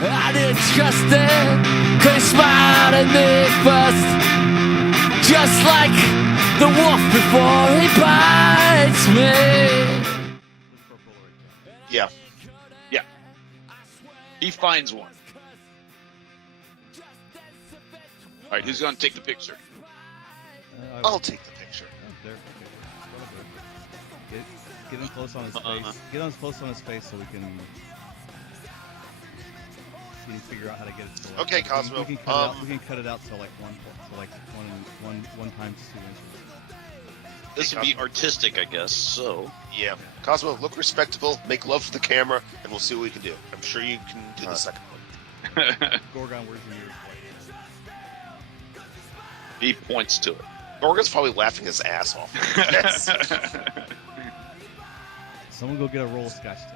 I didn't trust it, 'cause he smiled at me first. Just like the wolf before he bites me. Yeah. Yeah. He finds one. All right, who's going to take the picture? I'll take the picture. There. Okay. Get him close on his face. Get him close on his face so we can figure out how to get it to. Like, Okay, Cosmo. We can cut it out to like one times 2 inches. This would be artistic, I guess. So Yeah. Cosmo, look respectable, make love to the camera, and we'll see what we can do. I'm sure you can do the second one. Gorgon, where's your ears? he points to it. Gorgon's probably laughing his ass off. Yes. Someone go get a roll of scotch tape.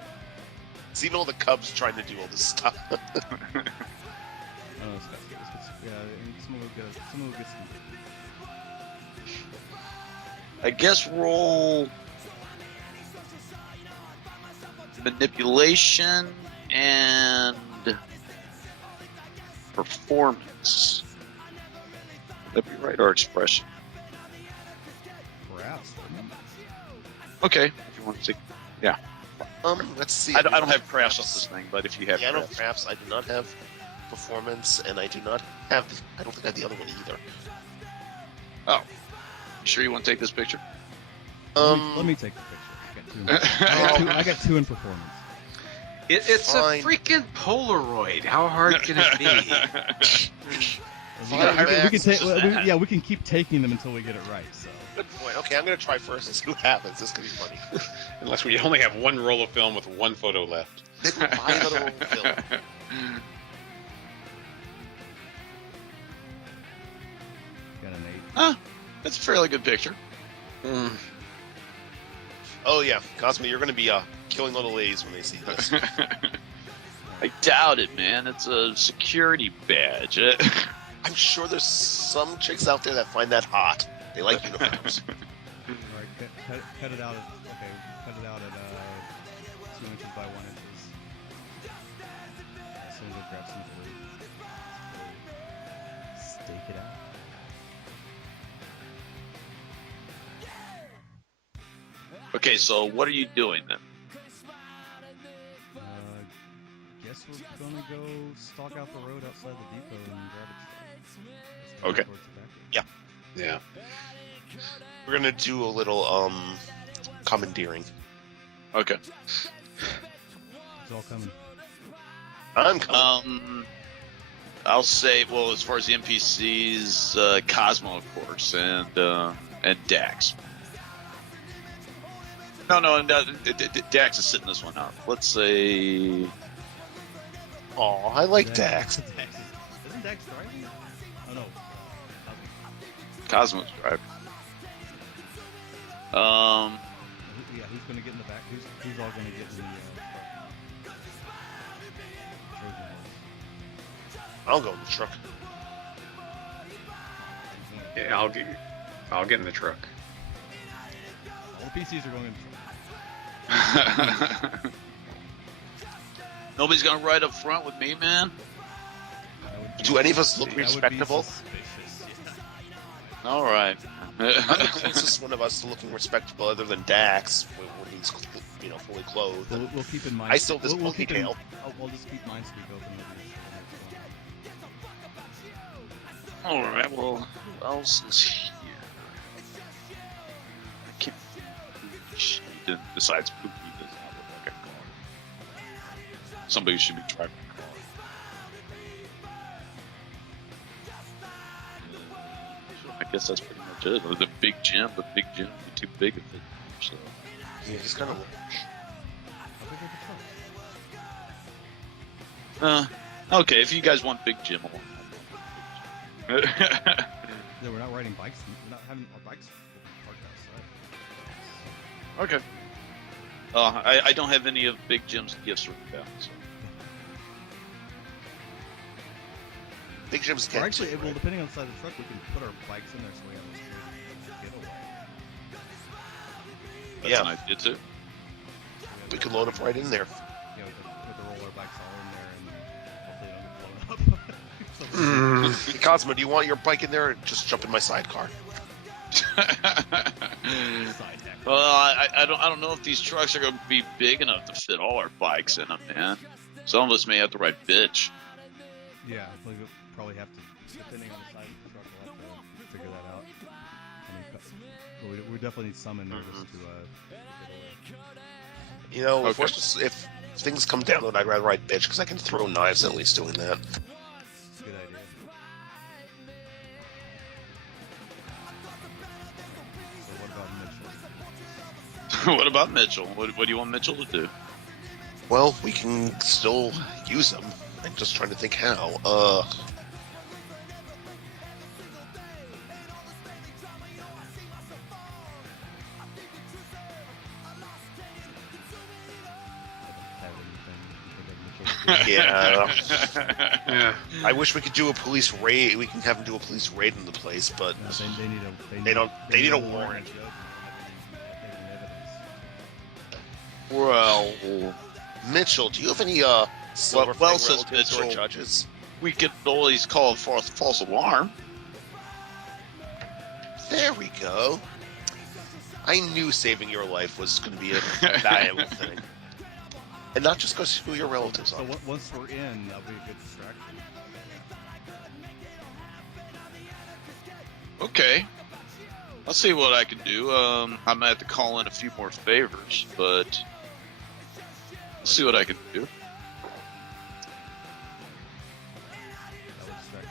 It's even all the Cubs trying to do all this stuff. Oh, scotch tape. Someone go get some. I guess roll manipulation and performance. Would that be right, or expression? Perhaps. Okay, if you want to take, yeah. Let's see. I don't have crafts on this thing, but if you have Yeah, I don't crafts. have crafts. I do not have performance, and I do not have. I don't think I have the other one either. Oh, you sure you want to take this picture? Let me take the picture. I got two in performance. It's Fine. a freaking Polaroid. How hard can it be? We can keep taking them until we get it right. So. Good point. Okay, I'm gonna try first and see what happens. This could be funny. Unless we only have one roll of film with one photo left. Then we'll buy another roll of film. Got an 8. Huh? That's a fairly good picture. Oh yeah, Cosmo, you're gonna be killing little ladies when they see this. I doubt it, man. It's a security badge. I'm sure there's some chicks out there that find that hot. They like uniforms. All right, cut it out. Cut it out at 2 inches by 1 inches. Someone go grab some glue. Stake it out. Okay, so what are you doing then? Guess we're gonna go stalk out the road outside the depot and grab a truck. Okay. Yeah. Yeah. We're gonna do a little commandeering. Okay. It's all coming. I'm coming. I'll say, well, as far as the NPCs, Cosmo, of course, and Dax. No, Dax is sitting this one out. Let's say. Oh, I like Dax. Isn't Dax driving? Oh no. Cosmo's driving. Yeah, who's gonna get in the back? Who's all gonna get in the Trojan horse? I'll go in the truck. Yeah, I'll get in the truck. All the PCs are going in the truck. Nobody's gonna ride up front with me, man. Do any of us look That would be respectable? suspicious, yeah. All right. I'm the closest one of us to looking respectable, other than Dax, when he's fully clothed. We'll keep in mind. I still have this we'll keep in- ponytail. We'll just keep Mindspeak open. All right. Well, who else is here? I can't. Besides Pookie, does not look like a car. Somebody should be driving a car. I guess that's pretty much it. Or the big Jim, but big Jim would be too big if it. So. Yeah, just kind of. Okay, if you guys want big Jim, I'll want big Jim. Yeah, we're not riding bikes. We're not having our bikes parked outside. Okay. I don't have any of Big Jim's gifts written down. So. Big Jim's Or getting actually, to it, well, right? depending on the side of the truck, we can put our bikes in there so we have a getaway. That's Yeah. an idea too. We can load up right in there. Yeah, we could roll our bikes all in there and Hey, Cosmo, do you want your bike in there? Just jump in my sidecar. Well, I don't know if these trucks are going to be big enough to fit all our bikes in them, man. Some of us may have to ride bitch. Yeah, we'll probably have to, depending on the size of the truck, we'll have to figure that out. I mean, we definitely need some in there just to get away. You know, Okay. if things come down to it, I'd rather ride bitch because I can throw knives at least doing that. It's a good idea. So what about Mitchell? What about Mitchell? What do you want Mitchell to do? Well, we can still use them. I'm just trying to think how. Yeah. Yeah. I wish we could do a police raid. We can have them do a police raid in the place, but They need a warrant. Well, Mitchell, do you have any silver well, Fang says relatives or Mitchell. judges? we could always call a false alarm. There we go. I knew saving your life was going to be a valuable thing, and not just because who your relatives So are. once we're in, that'll be a good distraction. Okay. I'll see what I can do. I might have to call in a few more favors, but I'll see what I can do. That would distract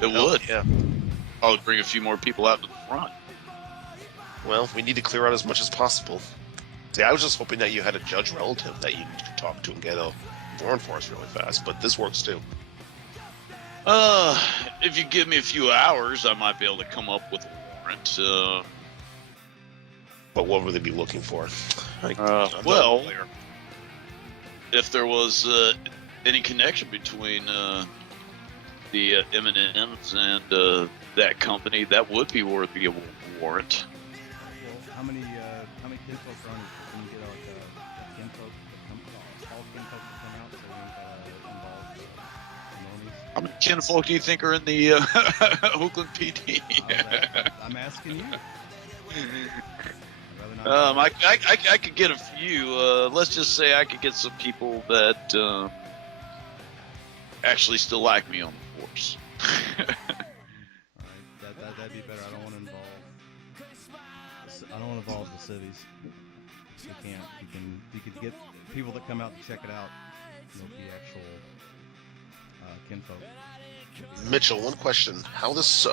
guards. It would. Yeah. I would bring a few more people out to the front. Well, we need to clear out as much as possible. See, I was just hoping that you had a judge relative that you could talk to and get a warrant for us really fast, but this works too. If you give me a few hours, I might be able to come up with a warrant. But what would they be looking for? I'm not well, clear. if there was any connection between the M&Ms and that company, that would be worthy of a warrant. Well, how many kinfolk are on? Can you get like a kinfolk, all kinfolk to come out so we involve normies? How many kinfolk do you think are in the Oakland PD? I'm asking you. I'd rather not. I could get a few. Let's just say I could get some people that actually still like me on the force. All right, that'd be better. I don't want to involve the cities. You can't. You could get people that come out to check it out. They'll be actual kinfolk. Mitchell, one question. How does this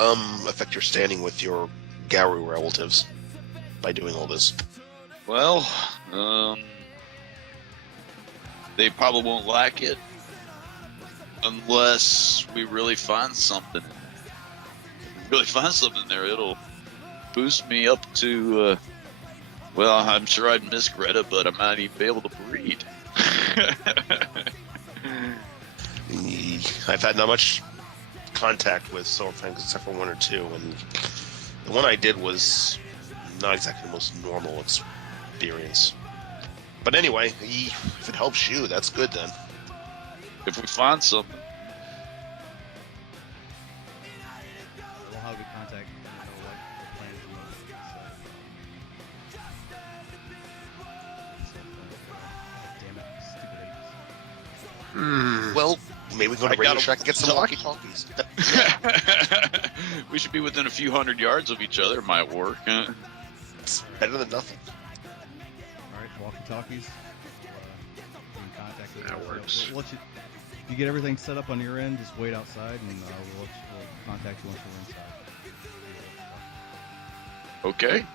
affect your standing with your Gary relatives by doing all this? Well, they probably won't like it unless we really find something. If we really find something there, it'll boost me up to, well, I'm sure I'd miss Greta, but I might even be able to breed. I've had not much contact with solar fangs except for one or two, and the one I did was not exactly the most normal experience. But anyway, if it helps you, that's good then. If we find something. We'll have a contact. Like the plans and those. Damn it, stupid apes. Well, maybe we can go to I Radio gotta- Shack and get some walkie-talkies. We should be within a few hundred yards of each other. Might work. It's better than nothing. All right, walkie-talkies. Be in contact with That us. works. We'll let you. If you get everything set up on your end, just wait outside, and we'll contact you once we're inside. Okay.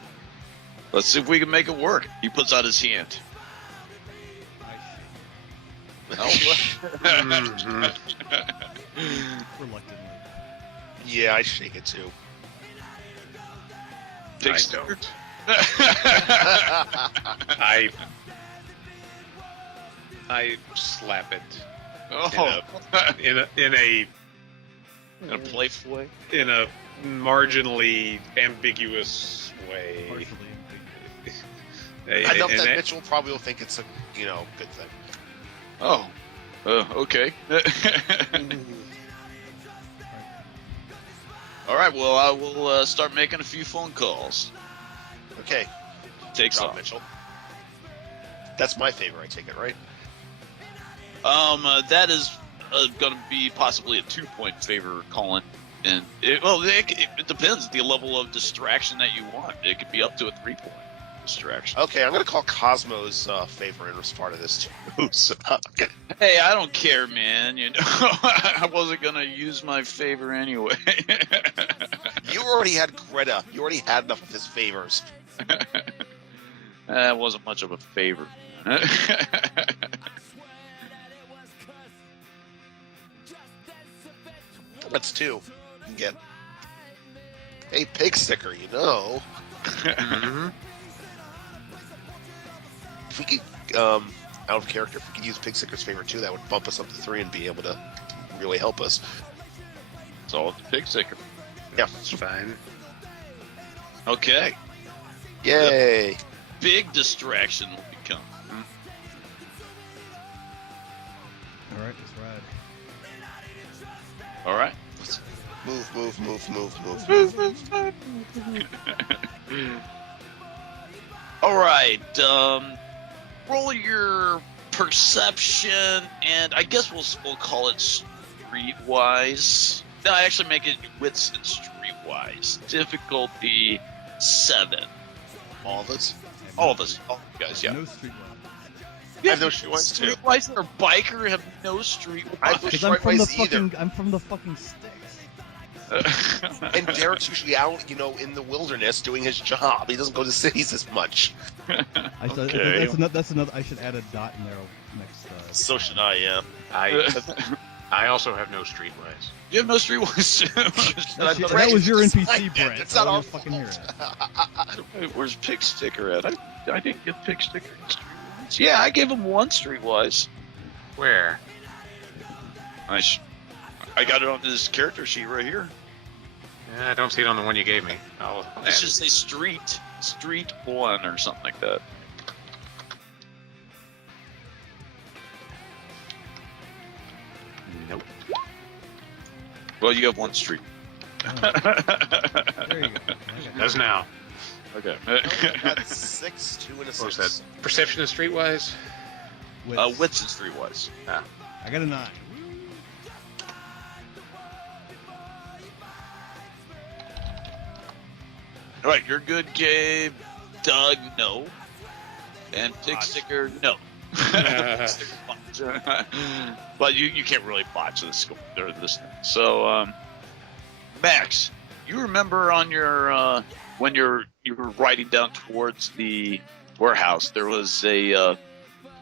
Let's see if we can make it work. He puts out his hand. Mhm. Reluctantly. Yeah, I shake it too. Big I sticker. don't. I slap it Oh, in in a playful way. a marginally ambiguous way. Partially. Enough And that that- Mitchell probably will think it's a good thing. Oh, Okay. All right. Well, I will start making a few phone calls. Okay. Takes Rob off. Mitchell. That's my favorite. I take it, right? That is going to be possibly a 2-point favor, Colin. And it depends the level of distraction that you want. It could be up to a 3-point distraction. Okay, I'm going to call Cosmo's favor as part of this too. So, okay. Hey, I don't care, man. You know, I wasn't going to use my favor anyway. You already had Greta. You already had enough of his favors. That wasn't much of a favor. That's 2. You can get a pig sticker, you know. Mhm. If we could, out of character, if we could use pig sticker's favor too, that would bump us up to 3 and be able to really help us. It's all the pig sticker. Yeah. It's fine. Okay. Yay! Big distraction will become. All right, let's ride. All right. Move. All right. Roll your perception, and I guess we'll call it streetwise. No, I actually make it wits and streetwise. Difficulty 7. All of us. All of us, all you guys, yeah. No street I have no streetwise too. Streetwise or biker have no streetwise. I have no because I'm from the streetwise either. fucking. I'm from the fucking sticks. And Derek's usually out, in the wilderness doing his job. He doesn't go to cities as much. Okay. That's another. I should add a dot in there next. So should I, yeah. I also have no streetwise. You have no streetwise too. That was your NPC, Like, Brent. it's not I our was fucking hear fault. it. Where's Pig Sticker at? I didn't get Pig Sticker in streetwise. Yeah, I gave him 1 streetwise. Where? I got it on this character sheet right here. I don't see it on the one you gave me. Let's just say Street 1 or something like that. Nope. Well, you have 1 street. There you go. Does now. Okay. Got 6, 2, and a 6. What was that? Perception is streetwise? Wits is streetwise. I got a 9. All right, you're good, Gabe. Doug, no. And Pig Sticker, no. But you can't really botch this score or this thing. So, Max, you remember on your when you were riding down towards the warehouse, there was a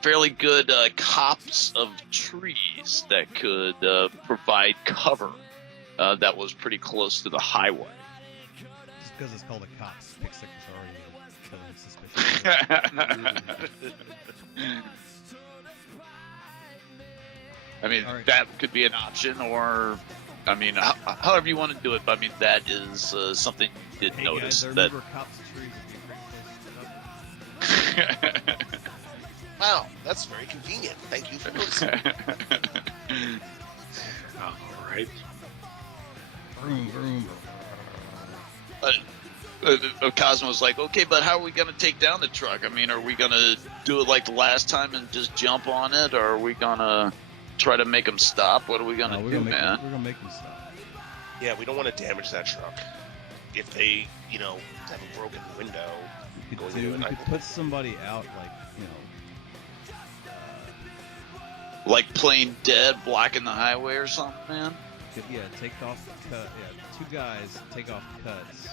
fairly good copse of trees that could provide cover that was pretty close to the highway. Just because it's called a cops, pick stickers are already killing suspicion. I mean, All right. that could be an option, or, I mean, however you want to do it. But I mean, that is something you did Hey notice. guys, I That remember cops trees would be a great place to cover. Wow, that's very convenient. Thank you for noticing. All right. Vroom, vroom. Cosmo's like, okay, but how are we going to take down the truck? I mean, are we going to do it like the last time and just jump on it, or are we going to try to make them stop? What are we going to No, do, man? We're gonna make them stop. Yeah, we don't want to damage that truck. If they, have a broken window, You Going could, to do, an you could island. put somebody out, like, Like playing dead, blocking the highway or something, man? take off cut. Yeah, 2 guys take off cuts,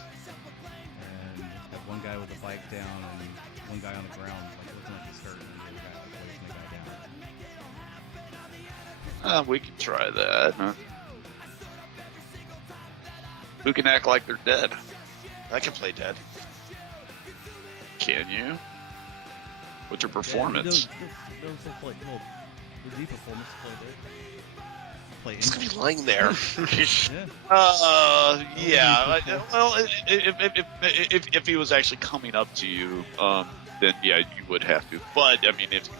and have one guy with the bike down and one guy on the ground, like looking like he's hurt, and the other guy like waving the guy down. We can try that. Huh? Who can act like they're dead? I can play dead. Can you? What's your Yeah, performance? they'll play. Would be performance to play dead. Play He's gonna injured. be lying there. Yeah. Well, if he was actually coming up to you, then yeah, you would have to. But I mean, if you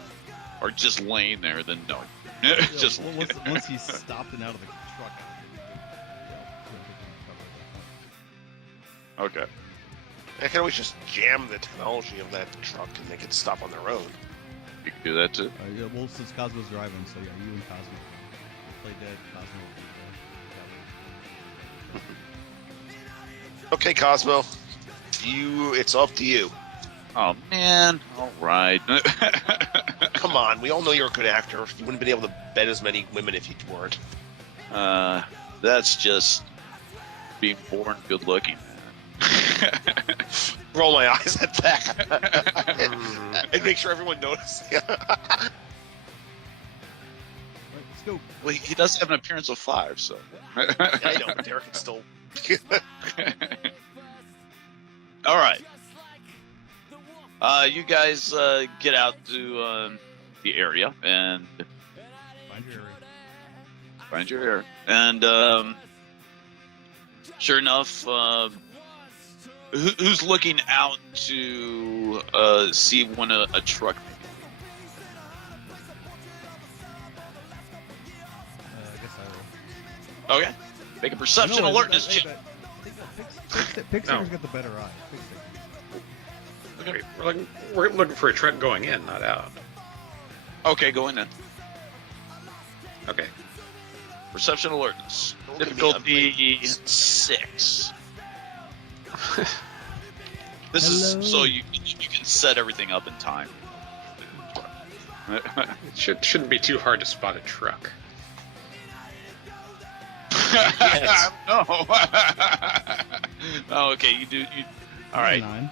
or just laying there, then no. Yeah, Just well, once he's stopped and out of the truck. okay. I can always just jam the technology of that truck and make it stop on their own. You can do that too. Yeah, well, since Cosmo's driving, so yeah, you and Cosmo play dead. Cosmo will be Okay, Cosmo, it's up to you. Oh man! All right. Come on, we all know you're a good actor. You wouldn't have been able to bed as many women if you weren't. That's just being born good looking. Roll my eyes at that. And make sure everyone notices. All right, let's go. Well, he does have an appearance of 5, so. I know, but Derek can still. All right. You guys get out to the area and Find your area. And sure enough, who's looking out to see when a truck? I guess I will. Okay, make a perception No, alertness I check. think Pixar's got the better eye. Wait, we're looking for a truck going in, not out. Okay, go in then. Okay. Perception alertness. Don't look at me, Difficulty I'm 6. This is so you can set everything up in time. It shouldn't be too hard to spot a truck. No. Oh, okay, you do. All right. 9.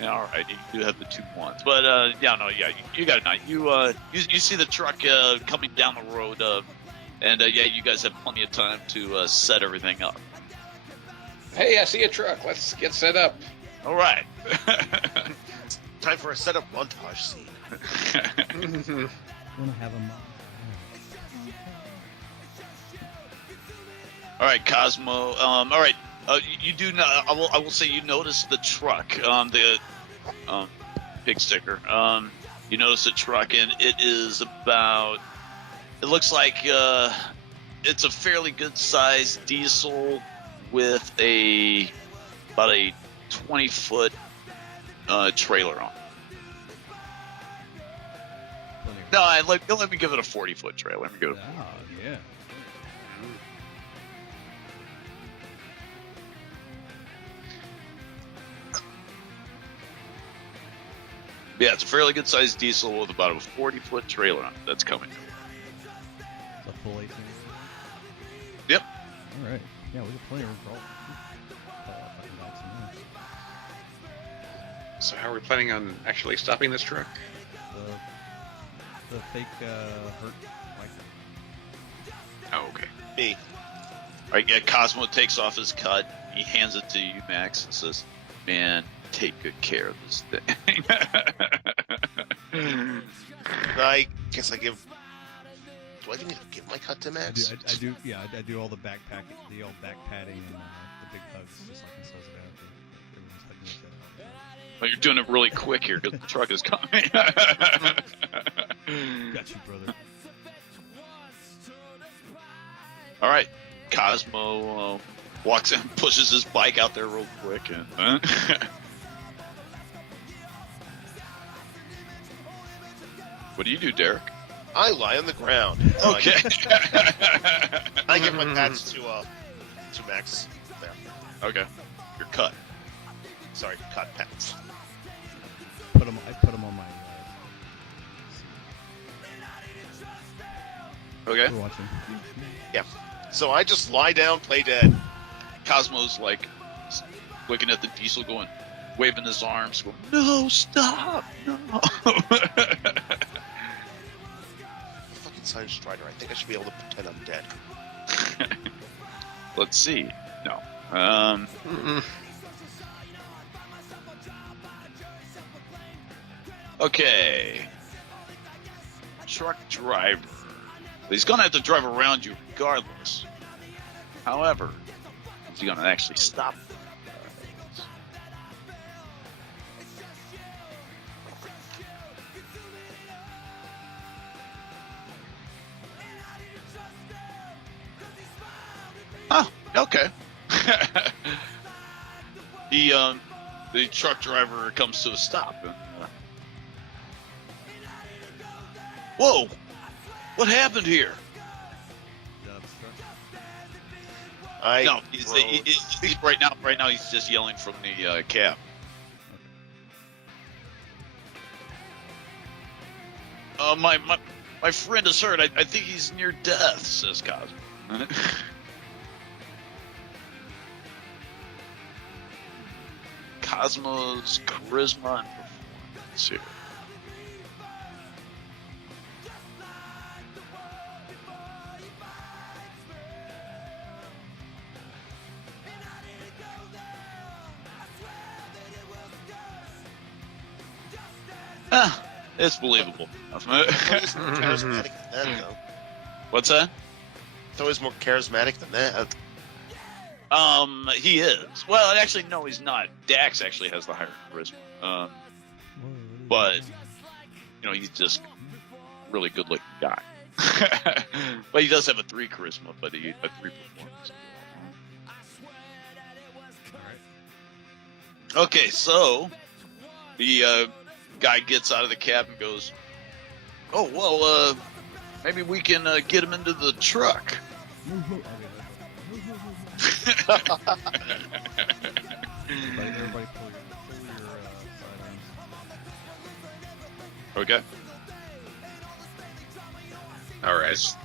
Yeah, all right. You do have the 2 ones, but you got a 9. You see the truck coming down the road, and you guys have plenty of time to set everything up. Hey, I see a truck. Let's get set up. All right. Time for a setup montage scene. Wanna have a mom? All right, Cosmo. All right. You do not. I will say you notice the truck. The pig sticker. You notice the truck, and it is about. It looks like it's a fairly good sized diesel with about a 20-foot trailer on. No, let me give it a 40-foot trailer. Let me go. Oh, yeah. Yeah, it's a fairly good sized diesel with about a 40-foot trailer on it that's coming. It's a full 18. Yep. All right. Yeah, we got plenty of room for all. So how are we planning on actually stopping this truck? The fake hurt biker. Oh, okay. Me. All right, yeah, Cosmo takes off his cut. He hands it to you, Max, and says, "Man, take good care of this thing." I guess I give. Do I even need to give my cut to Max? I do. Yeah, I do all the backpack, the old back padding and the big hugs, just like he says it out. Everyone's hugging each other. Well, you're doing it really quick here because the truck is coming. Got you, brother. All right, Cosmo walks in, pushes his bike out there real quick, and what do you do, Derek? I lie on the ground. Okay. I give my pats to Max. There. Okay, you're cut. Sorry, cut pats. I put them on my. Okay. We're watching. Yeah. So I just lie down, play dead. Cosmo's like looking at the diesel, going, waving his arms, going, "No, stop, no." Fucking Silent Strider. I think I should be able to pretend I'm dead. Let's see. No. Okay. Truck driver. He's gonna have to drive around you regardless. However, is he gonna actually stop? Okay. The truck driver comes to a stop. And, whoa! What happened here? Is that obstruction? No, he's right now he's just yelling from the cab. My friend is hurt. I think he's near death, says Cosmo. Cosmo's charisma and performance here. It's believable. It's always more charismatic than that, though. What's that? It's always more charismatic than that. He is. Well, actually, no, he's not. Dax actually has the higher charisma. But he's just a really good-looking guy. But he does have a 3 charisma, but a 3 performance. Okay, so the guy gets out of the cab and goes, "Oh well, maybe we can get him into the truck." Everybody pull your sidearms. Okay. All right.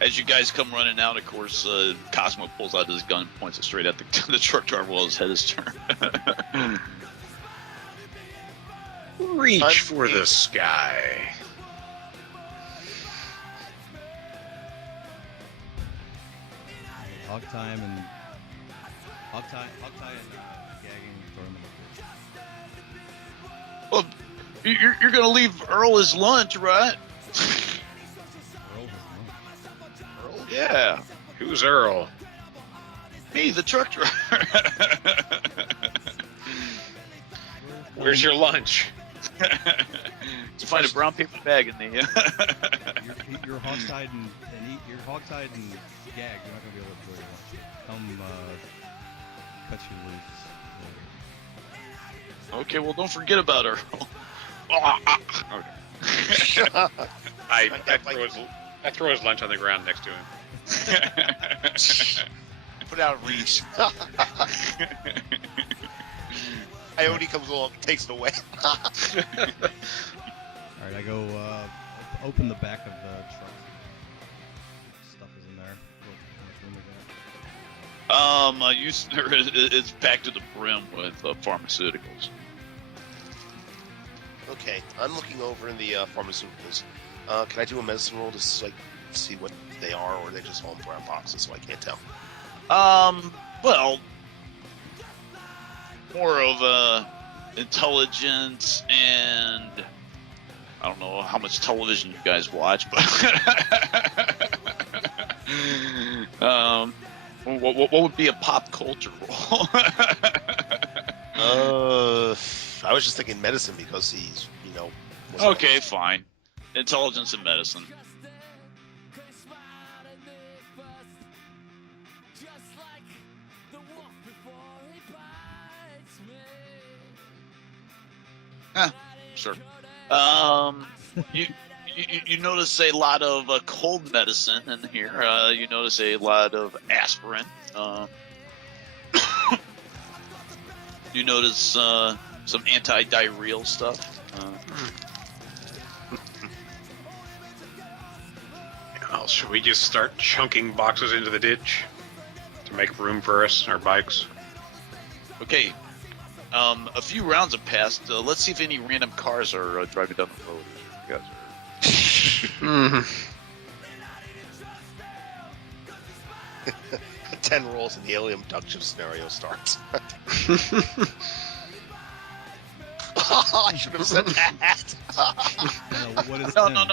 As you guys come running out, of course, Cosmo pulls out his gun and points it straight at the truck driver while his head is turned. Reach for the sky. Hog time and gagging, throwing them up Well, you're going to leave Earl his lunch, right? Earl has Earl? Yeah. Who's Earl? Me, the truck driver. Where's your lunch? To find a brown paper bag in the. You're hog-tied and eat. You're hog-tied and gagged. You're not gonna be able to enjoy your lunch. Come, cut you loose. Okay, well, don't forget about Earl. Okay. I throw his lunch on the ground next to him. Put out of reach. Coyote comes along, takes it away. All right, I go open the back of the truck. Stuff is in there. How much room is that? It's packed to the brim with pharmaceuticals. Okay, I'm looking over in the pharmaceuticals. Can I do a medicine roll to see what they are, or are they just all in brown boxes so I can't tell? Well, more of intelligence and I don't know how much television you guys watch, but what would be a pop culture role? I was just thinking medicine because he's, Okay, fine. Intelligence and medicine. Sure. You notice a lot of cold medicine in here. You notice a lot of aspirin. You notice some anti-diarrheal stuff. Should we just start chunking boxes into the ditch to make room for us, our bikes? Okay. A few rounds have passed. Let's see if any random cars are driving down the road. You guys are... 10 rolls and the alien abduction scenario starts. I should have said that. What is No. 10?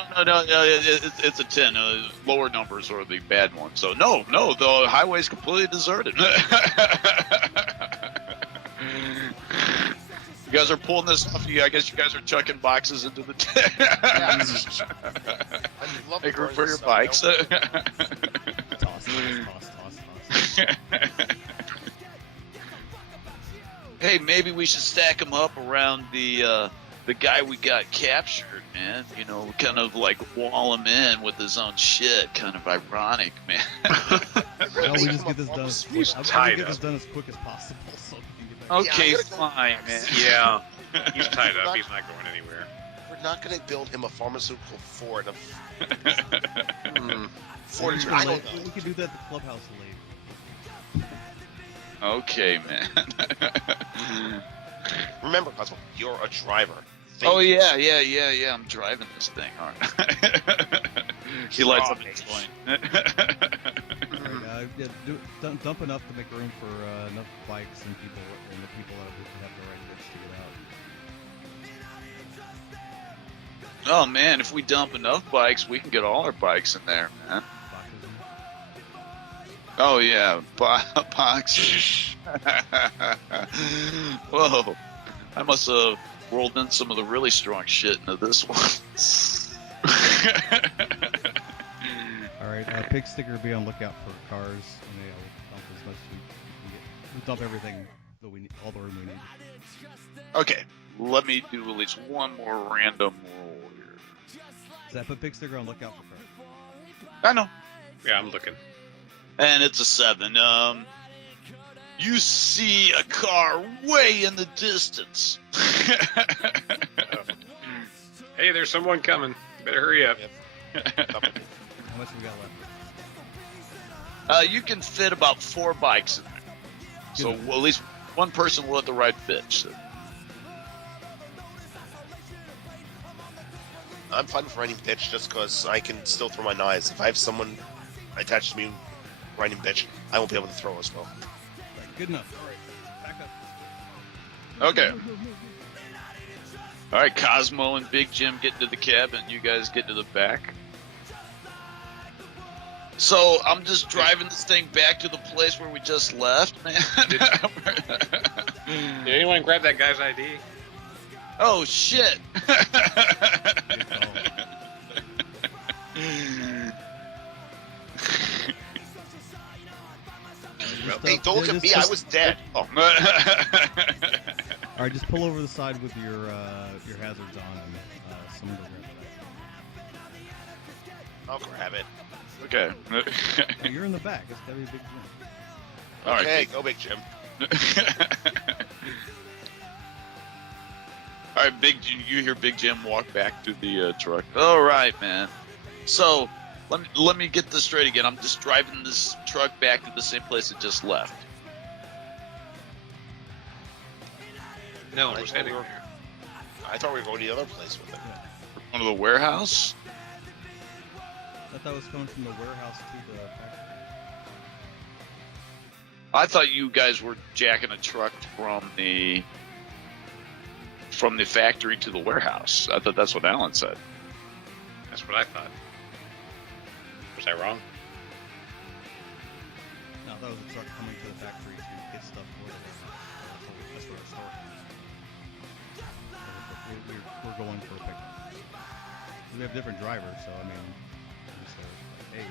It's a 10. Lower numbers are the bad ones. So no, the highway's completely deserted. You guys are pulling this off. I guess you guys are chucking boxes into the I'd love to make room burn for this your stuff, bikes. It's awesome. Hey, maybe we should stack him up around the guy we got captured, man. You know, kind of like wall him in with his own shit. Kind of ironic, man. How we just get this done as quick? How tied we get this up. done as quick as possible so we can get back. Okay, I'm gonna go- fine, man. Yeah, he's tied up. He's not going anywhere. We're not going to build him a pharmaceutical fort of. Or Fort. I don't know. we can do that at the clubhouse later. Okay, man. Remember, Cosmo, you're a driver. Oh yeah. I'm driving this thing, aren't I? He lights up his point. Yeah, dump enough to make room for enough bikes and people and the people that would have the right bits to get out. Oh man, if we dump enough bikes, we can get all our bikes in there, man. Boxes in. Oh yeah, boxes. Whoa, I must have rolled in some of the really strong shit into this one. All right, Pig Sticker, be on lookout for cars, and we'll dump as much as we can get. We'll dump everything that we need, all the room we need. Okay, let me do at least one more random roll here. Does that put Pig Sticker on lookout for cars? I know. Yeah, I'm looking. And it's a 7. You see a car way in the distance. Hey, there's someone coming. Better hurry up. How much we got left? You can fit about 4 bikes in there. So Good. at least one person will have the right bitch. So. I'm fine with riding bitch just because I can still throw my knives. If I have someone attached to me riding bitch, I won't be able to throw as well. Right, good enough. All right, back up. Okay. All right, Cosmo and Big Jim get into the cabin. You guys get to the back. So I'm just driving this thing back to the place where we just left, man. Did anyone grab that guy's ID? Oh shit! Hey, don't look at me. I was dead. Oh, All right, just pull over the side with your hazards on, and someone will grab I'll grab it. Okay. it. Oh, you're in the back. It's gotta be a big jump. All right. Okay, go Big Jim. All right, you hear Big Jim walk back to the truck. All right, man. So let me get this straight again. I'm just driving this truck back to the same place it just left. No, I we're thought standing we were- here. I thought we were going to the other place with it. Going to the warehouse. I thought that was going from the warehouse to the factory. I thought you guys were jacking a truck from the factory to the warehouse. I thought that's what Alan said. That's what I thought. Was I wrong? No, that was a truck coming to the factory to get stuff for the warehouse. That's where our store is. We're going for a pickup. We have different drivers, so I mean, just hey,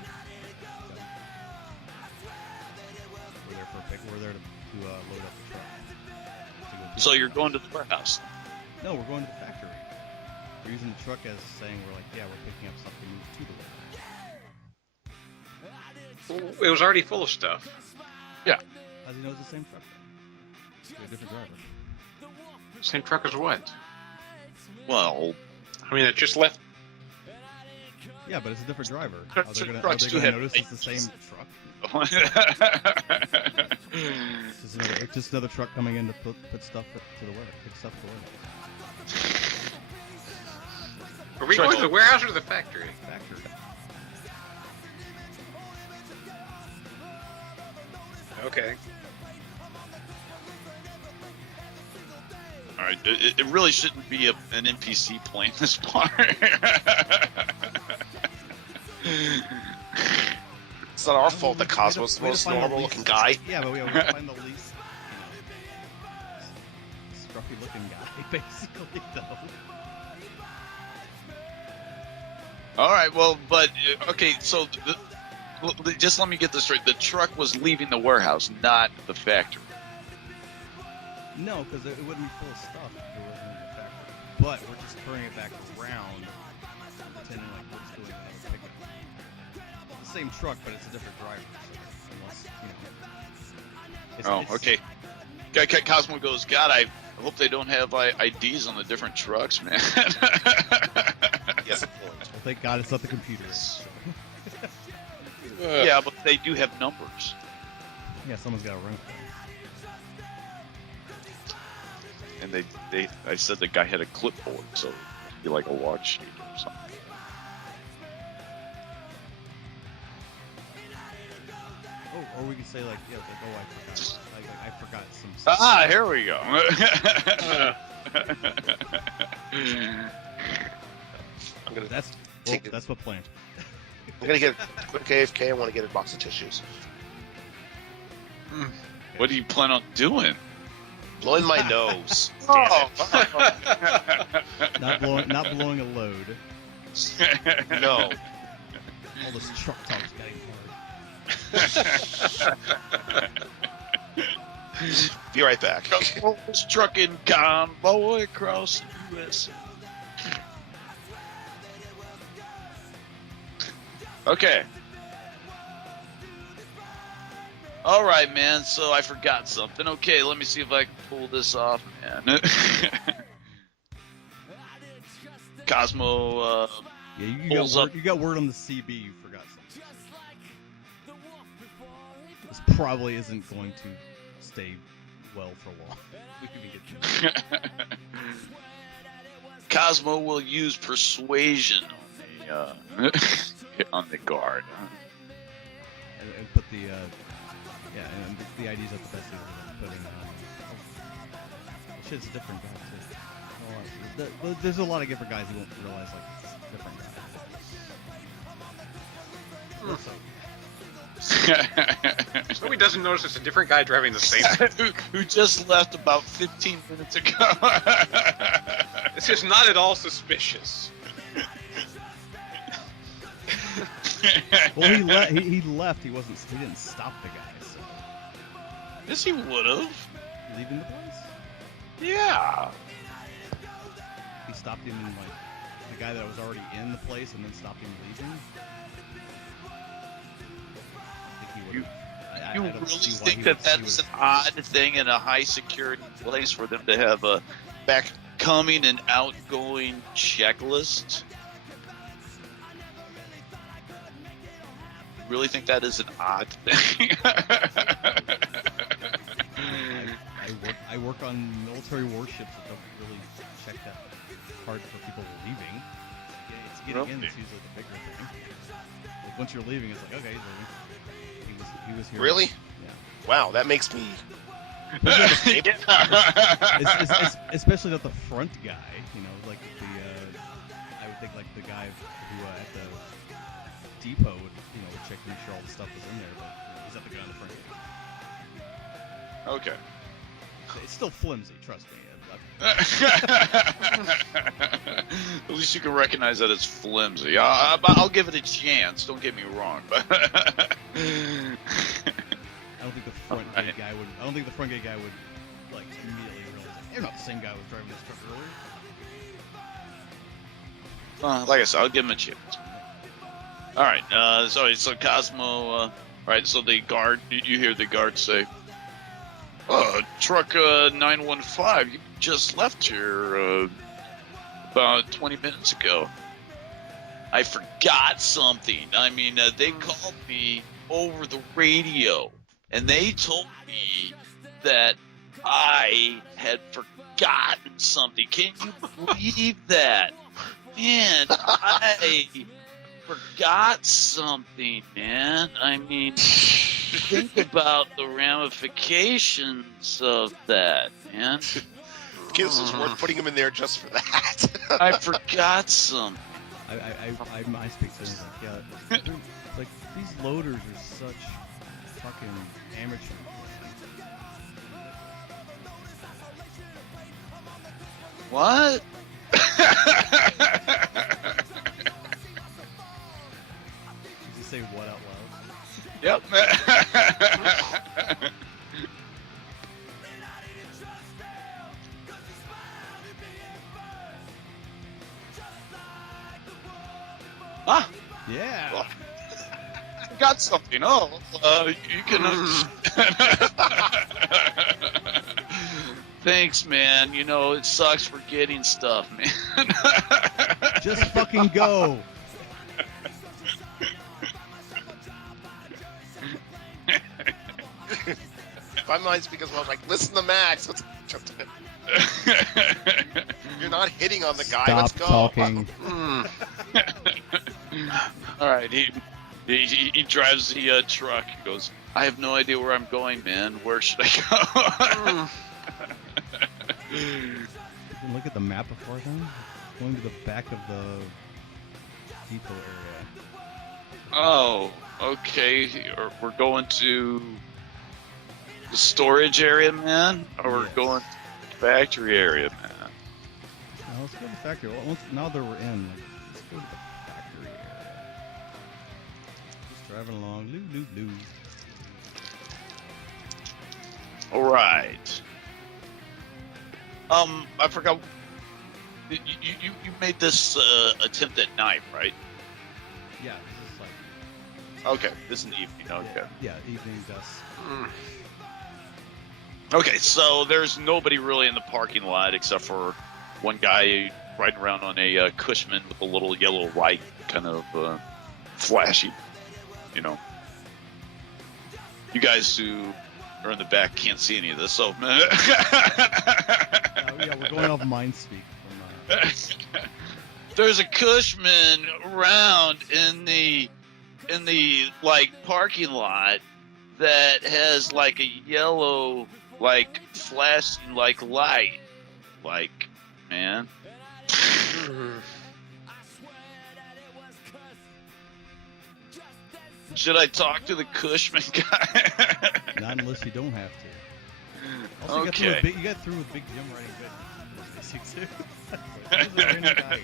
we're there for a pick. We're there to load up the truck. To go So you're going to the warehouse. No, we're going to the factory. We're using the truck as saying we're like, yeah, we're picking up stuff to move to the warehouse. It was already full of stuff. Yeah. How does he know it's the same truck? We have a different driver. Same truck as what? Well, I mean, it just left. Yeah, but it's a different driver. Trucks Are and they trucks do gonna have notice it's the same names. truck? It's just another truck coming in to put stuff to the warehouse. Pick stuff to the warehouse. Are we Truck- going to the warehouse or the factory? Factory. Okay. all right. It really shouldn't be an NPC playing this part. It's not our fault that Cosmo's the We had to most find the normal-looking least- guy. Yeah, but we have to find the least, scruffy-looking guy, basically, though. All right. Well, but okay. So just let me get this straight. The truck was leaving the warehouse, not the factory. No, because it wouldn't be full of stuff if it wasn't in the factory. But we're just turning it back around, pretending like we're just doing another pickup. The same truck, but it's a different driver. So unless, Okay. Cosmo goes, God, I hope they don't have IDs on the different trucks, man. Yes, a point. Well, thank God it's not the computers. Yeah, but they do have numbers. Yeah, someone's got to run for And I said the guy had a clipboard, so it'd be like a watch sheet or something. Oh, or we could say like, I forgot. I forgot some stuff. Ah, here we go. That's the plan. I'm gonna get a quick AFK. I want to get a box of tissues. What do you plan on doing? Blowing my nose. Oh. Not blowing a load. No. All this truck talk's getting hard. Be right back. Trucking convoy across the U.S. Okay. All right, man. So I forgot something. Okay, let me see if I can pull this off, man. Cosmo. You got word on the CB. You forgot something. This probably isn't going to stay well for long. We can get to it. Cosmo will use persuasion on the on the guard. And put the and the ID's at the best thing to put in. Shit's a different guy too. There's a lot of different guys who won't realize like it's a different guy. Nobody doesn't notice it's a different guy driving the same. who just left about 15 minutes ago. This is not at all suspicious. Well, he left. He didn't stop the guy. So. Yes, he would have. Leaving the place? Yeah. He stopped him in like the guy that was already in the place, and then stopped him leaving. I think he would. You really think that's an odd thing in a high security place for them to have a back coming and outgoing checklist? You really think that is an odd thing? I work on military warships that don't really check that hard for people leaving. It's getting in that's usually the bigger thing. Like once you're leaving, it's like, okay, he's leaving. He was here. Really? Yeah. Wow, that makes me. Especially not the front guy, like I would think like the guy who at the depot would, would check to make sure all the stuff was in there, but he's not the guy on the front. Okay. It's still flimsy, trust me. At least you can recognize that it's flimsy. I'll give it a chance. Don't get me wrong, but I don't think the front gate guy would. I don't think the front gate guy would like immediately realize like, you're not the same guy who was driving this truck earlier. Like I said, I'll give him a chance. All right. So Cosmo. All right. So the guard. You hear the guard say, truck 915. You just left here about 20 minutes ago. I forgot something. I mean, they called me over the radio, and they told me that I had forgotten something. Can you believe that? Man, I forgot something, man. I mean, think about the ramifications of that, man. Guess it's worth putting him in there just for that. I forgot something. I speak to him like, yeah, like these loaders are such fucking amateur. What? Did you say what out loud? Yep. Ah, Yeah. well, I got something. Oh, you can. Thanks, man. You know, it sucks forgetting stuff, man. Just fucking go. My mind's because I was like, listen to Max. You're not hitting on the guy. Stop Let's go. talking. All right, he drives the truck. He goes, I have no idea where I'm going, man. Where should I go? You can look at the map before then. Going to the back of the depot area. Oh, okay. We're going to the storage area, man? Or we're Yes. going to the factory area, man? Now let's go to the factory. Well, now that we're in, let's go to the factory area. Just driving along. Loo, loo, loo. All right. I forgot. You made this attempt at night, right? Yeah, this is like... Okay, this is an evening. Okay. Yeah, evening dusk. Okay, so there's nobody really in the parking lot except for one guy riding around on a Cushman with a little yellow light, kind of flashy. You know, you guys who are in the back can't see any of this, so. Yeah, we're going off mind speak from... There's a Cushman around in the like parking lot that has like a yellow like flashing like light, like, man. Should I talk to the Cushman guy? Not unless you don't have to. Also, Okay. you got through with Big Jim riding good. There's a random guy here.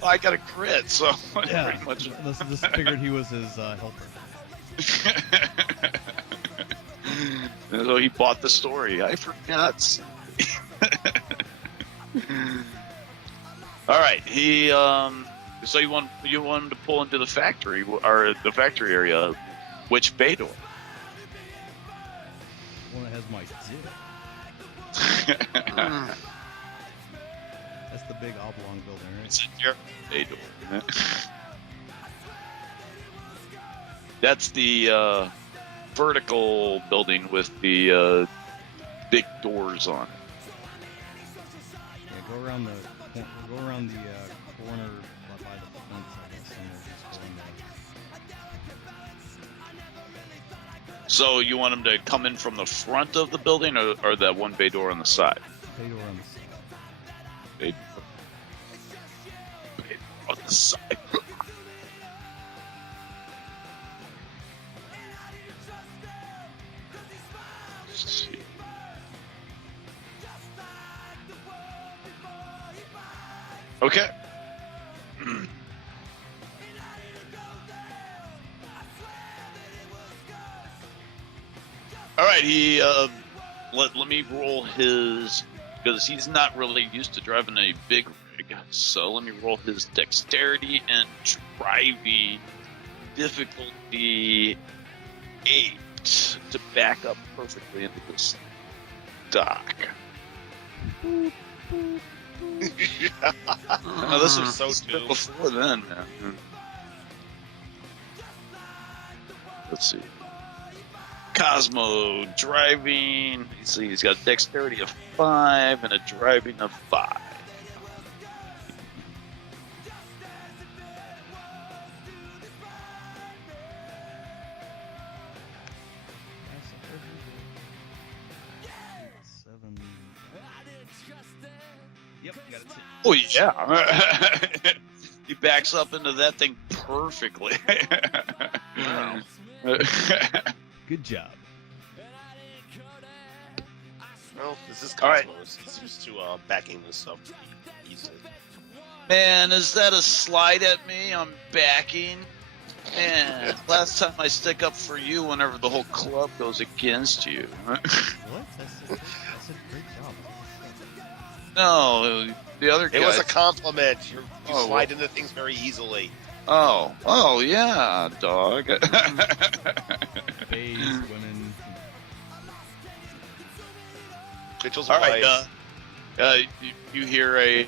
Well, I got a crit, so Yeah, pretty much. this figured he was his helper. And so he bought the story. I forgot. All right, he so you want him to pull into the factory or the factory area? Which bay door? One that has my zip. That's the big oblong building, right? It's a your bay door. That's the vertical building with the big doors on it. Yeah, go around the corner by the fence, I guess, and we'll just go in there. So you want him to come in from the front of the building, or that one bay door on the side? Bay door on the side. Bay door on the side. Let's see. Okay. All right, he let me roll his, because he's not really used to driving a big rig. So let me roll his dexterity and driving difficulty 8 to back up perfectly into this dock. No, this was So this was doomed. before then, man. Let's see. Cosmo driving. He's got a dexterity of 5 and a driving of 5. Yep, got it. Oh yeah. He backs up into that thing perfectly. Wow. Good job. Well, this is All right. Cosmos. He's used to backing this up easily. Man, is that a slide at me? I'm backing. Man, last time I stick up for you whenever the whole club goes against you. What? That's a great job. No, the other guy. It was a compliment. You Oh, slide into things very easily. Oh, yeah, dog. Gays, women. Mitchell's All right, wife. you hear a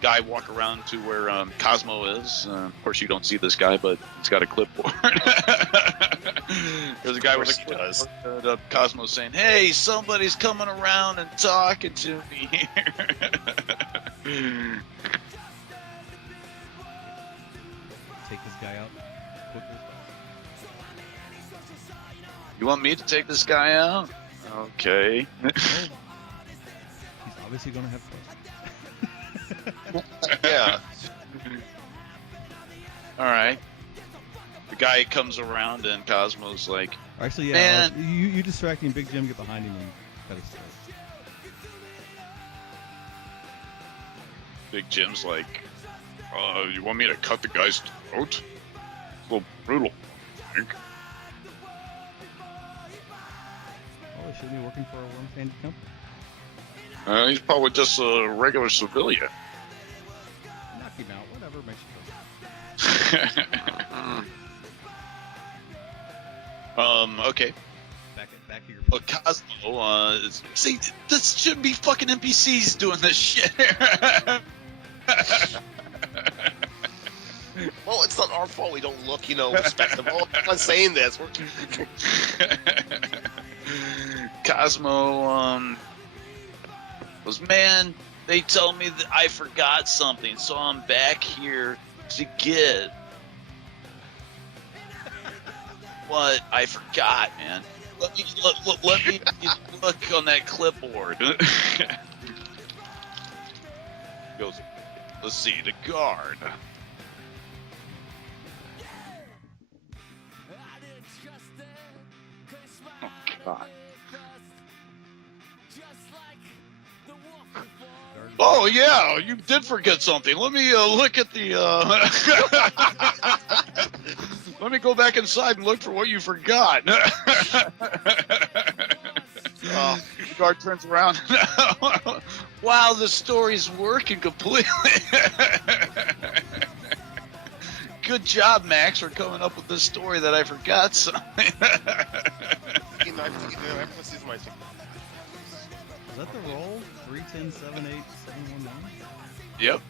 guy walk around to where Cosmo is. Of course, you don't see this guy, but he's got a clipboard. There's a guy with a Of course clipboard. Cosmo's saying, "Hey, somebody's coming around and talking to me here." Take this guy out quickly. You want me to take this guy out? Okay. He's obviously going to have questions. Yeah. All right. The guy comes around and Cosmo's like, Actually, yeah. Man. You distracting Big Jim, get behind him and cut his throat. Big Jim's like, you want me to cut the guy's throat? It's a little brutal, I think. Oh, he shouldn't be working for a worm-handed company. He's probably just a regular civilian. Knock him out. Whatever makes you Okay. back at your. Well, Cosmo, see, this shouldn't be fucking NPCs doing this shit. Well, it's not our fault we don't look, respectable. I'm not saying this. Cosmo, was, man, they told me that I forgot something, so I'm back here to get what I forgot, man. Let me look on that clipboard. Goes, let's see, the guard. Oh, God. Oh, yeah, you did forget something. Let me look at the... Let me go back inside and look for what you forgot. The guard turns around. Wow, the story's working completely. Good job, Max, for coming up with this story that I forgot something. Is that the roll? 310-78-719? Yep.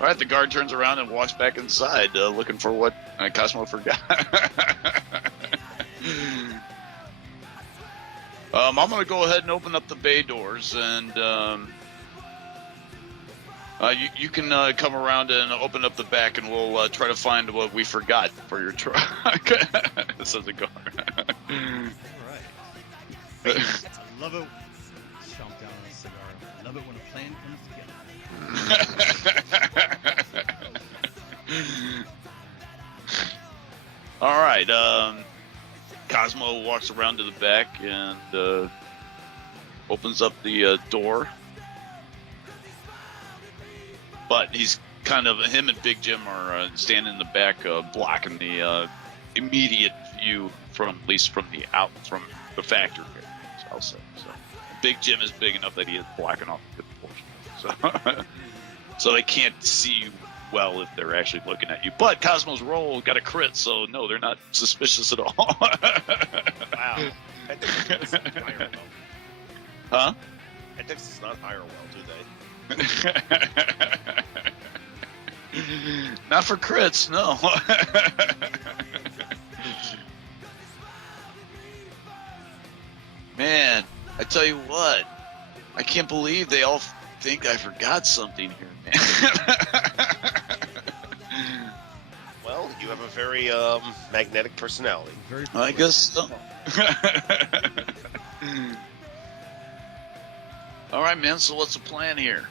All right, the guard turns around and walks back inside, looking for what Cosmo forgot. I'm going to go ahead and open up the bay doors, and you can come around and open up the back, and we'll try to find what we forgot for your truck. Says the guard. All right. I love it. Chomp down on a cigar. I love it when a plan comes together. All right. Cosmo walks around to the back and opens up the door. But he's kind of, him and Big Jim are standing in the back, blocking the immediate view from, at least from the factory area, I'll say. So Big Jim is big enough that he is blocking off a good portion. So they can't see you well if they're actually looking at you. But Cosmo's roll got a crit, so no, they're not suspicious at all. Wow. I think it's not hire well. Huh? Ethics does not hire well, do they? Not for crits, no. Man, I tell you what, I can't believe they all think I forgot something here, man. Well, you have a very magnetic personality. Very I guess so. All right, man, so what's the plan here?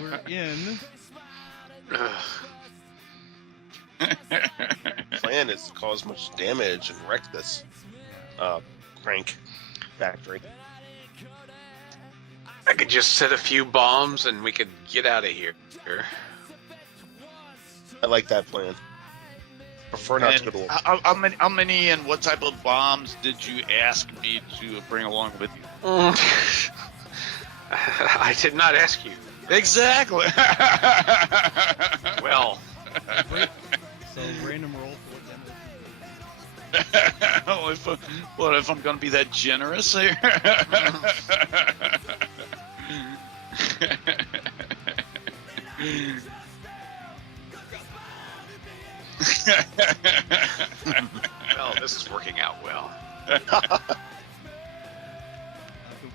We're in Plan is to cause much damage and wreck this crank factory. I could just set a few bombs and we could get out of here. I like that plan. Prefer not to go to war. How many and what type of bombs did you ask me to bring along with you? I did not ask you. Exactly. Well, So random roll for what What if I'm going to be that generous here? well, this is working out well. Can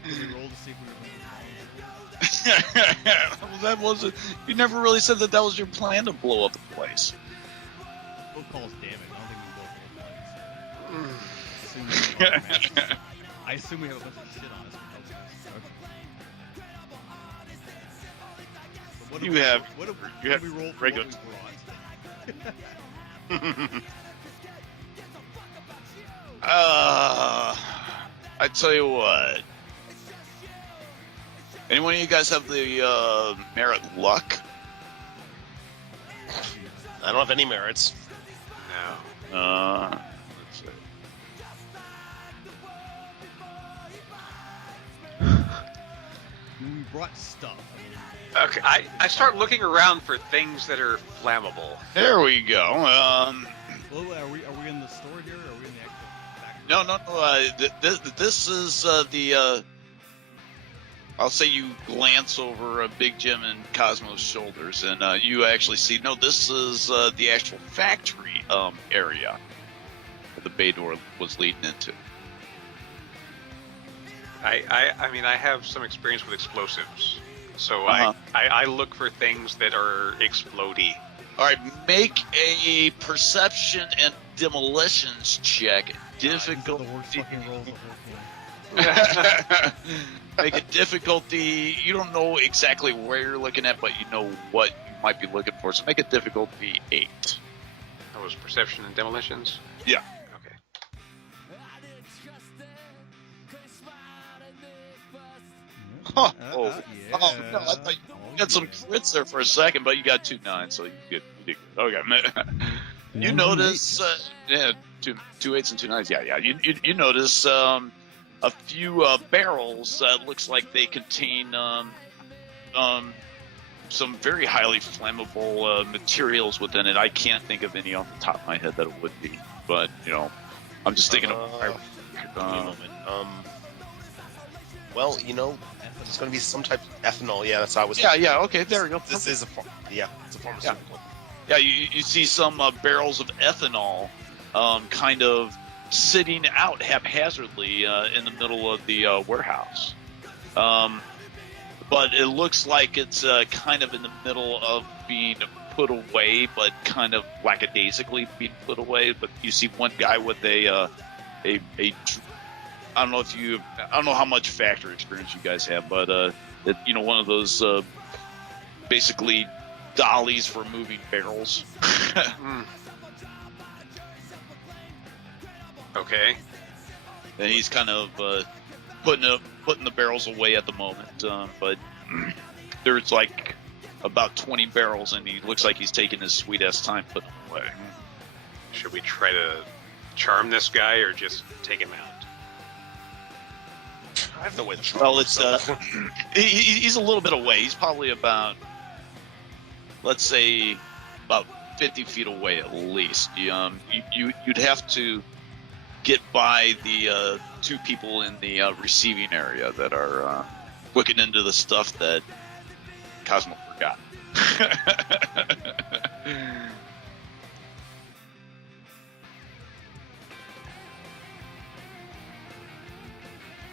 we roll to see if we Well, that wasn't. You never really said that was your plan to blow up the place. We'll call us damage. I don't think we can go for it. I assume we have a bunch of shit on us. But what You do we, have- What do you what have do we roll for regular- what we brought? I tell you what. Anyone of you guys have the merit luck? I don't have any merits. No. Let's see. I mean, we brought stuff. Okay, I start looking around for things that are flammable. There we go. Well, are we in the store here, or are we in the actual factory? No. This is the. I'll say you glance over Big Jim and Cosmo's shoulders, and you actually see. No, this is the actual factory area that the bay door was leading into. I mean, I have some experience with explosives, so Uh-huh. I look for things that are explodey. All right, make a perception and demolitions check. These are Difficult. the worst fucking rolls of work. Make a difficulty. You don't know exactly where you're looking at, but you know what you might be looking for. So make a difficulty 8. That was perception and demolitions. Yeah. Okay. Oh, yeah. oh, no, I thought you got some crits there for a second, but you got 2 9s, so you did good. Okay. You notice, yeah, two 8s and 2 9s. Yeah. You notice a few barrels that looks like they contain some very highly flammable materials within it. I can't think of any off the top of my head that it would be, but I'm just thinking of. Give me a moment. Well, it's going to be some type of ethanol. Yeah, that's how I was. Yeah. Okay, there we go. This is it's a pharmaceutical. Yeah, you see some barrels of ethanol kind of sitting out haphazardly in the middle of the warehouse. But it looks like it's kind of in the middle of being put away, but kind of lackadaisically being put away. But you see one guy with I don't know how much factory experience you guys have, but one of those basically dollies for moving barrels. Okay. And he's kind of putting the barrels away at the moment, but there's like about 20 barrels, and he looks like he's taking his sweet ass time putting them away. Should we try to charm this guy or just take him out? I have no way to. Well, it's he's a little bit away. He's probably about, let's say, about 50 feet away at least. You'd have to get by the 2 people in the receiving area that are looking into the stuff that Cosmo forgot.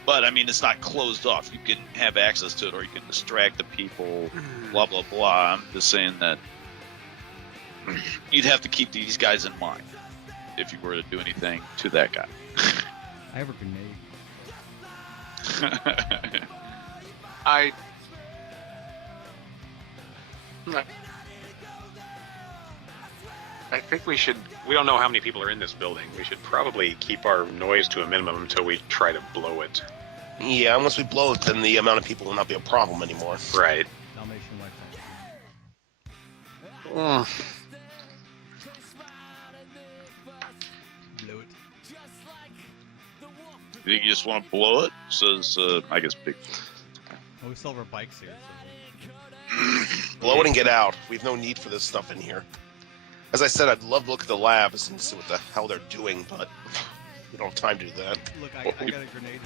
But I mean, it's not closed off. You can have access to it, or you can distract the people. Blah blah blah. I'm just saying that you'd have to keep these guys in mind if you were to do anything to that guy. I have a grenade. I I think we should. We don't know how many people are in this building. We should probably keep our noise to a minimum until we try to blow it. Yeah, once we blow it, then the amount of people will not be a problem anymore. Right. Dalmatian like blow it. You think you just want to blow it? Says, I guess big. Well, we still have our bikes here, so Blow it and get out. We have no need for this stuff in here. As I said, I'd love to look at the labs and see what the hell they're doing, but we don't have time to do that. look, I got a grenade here.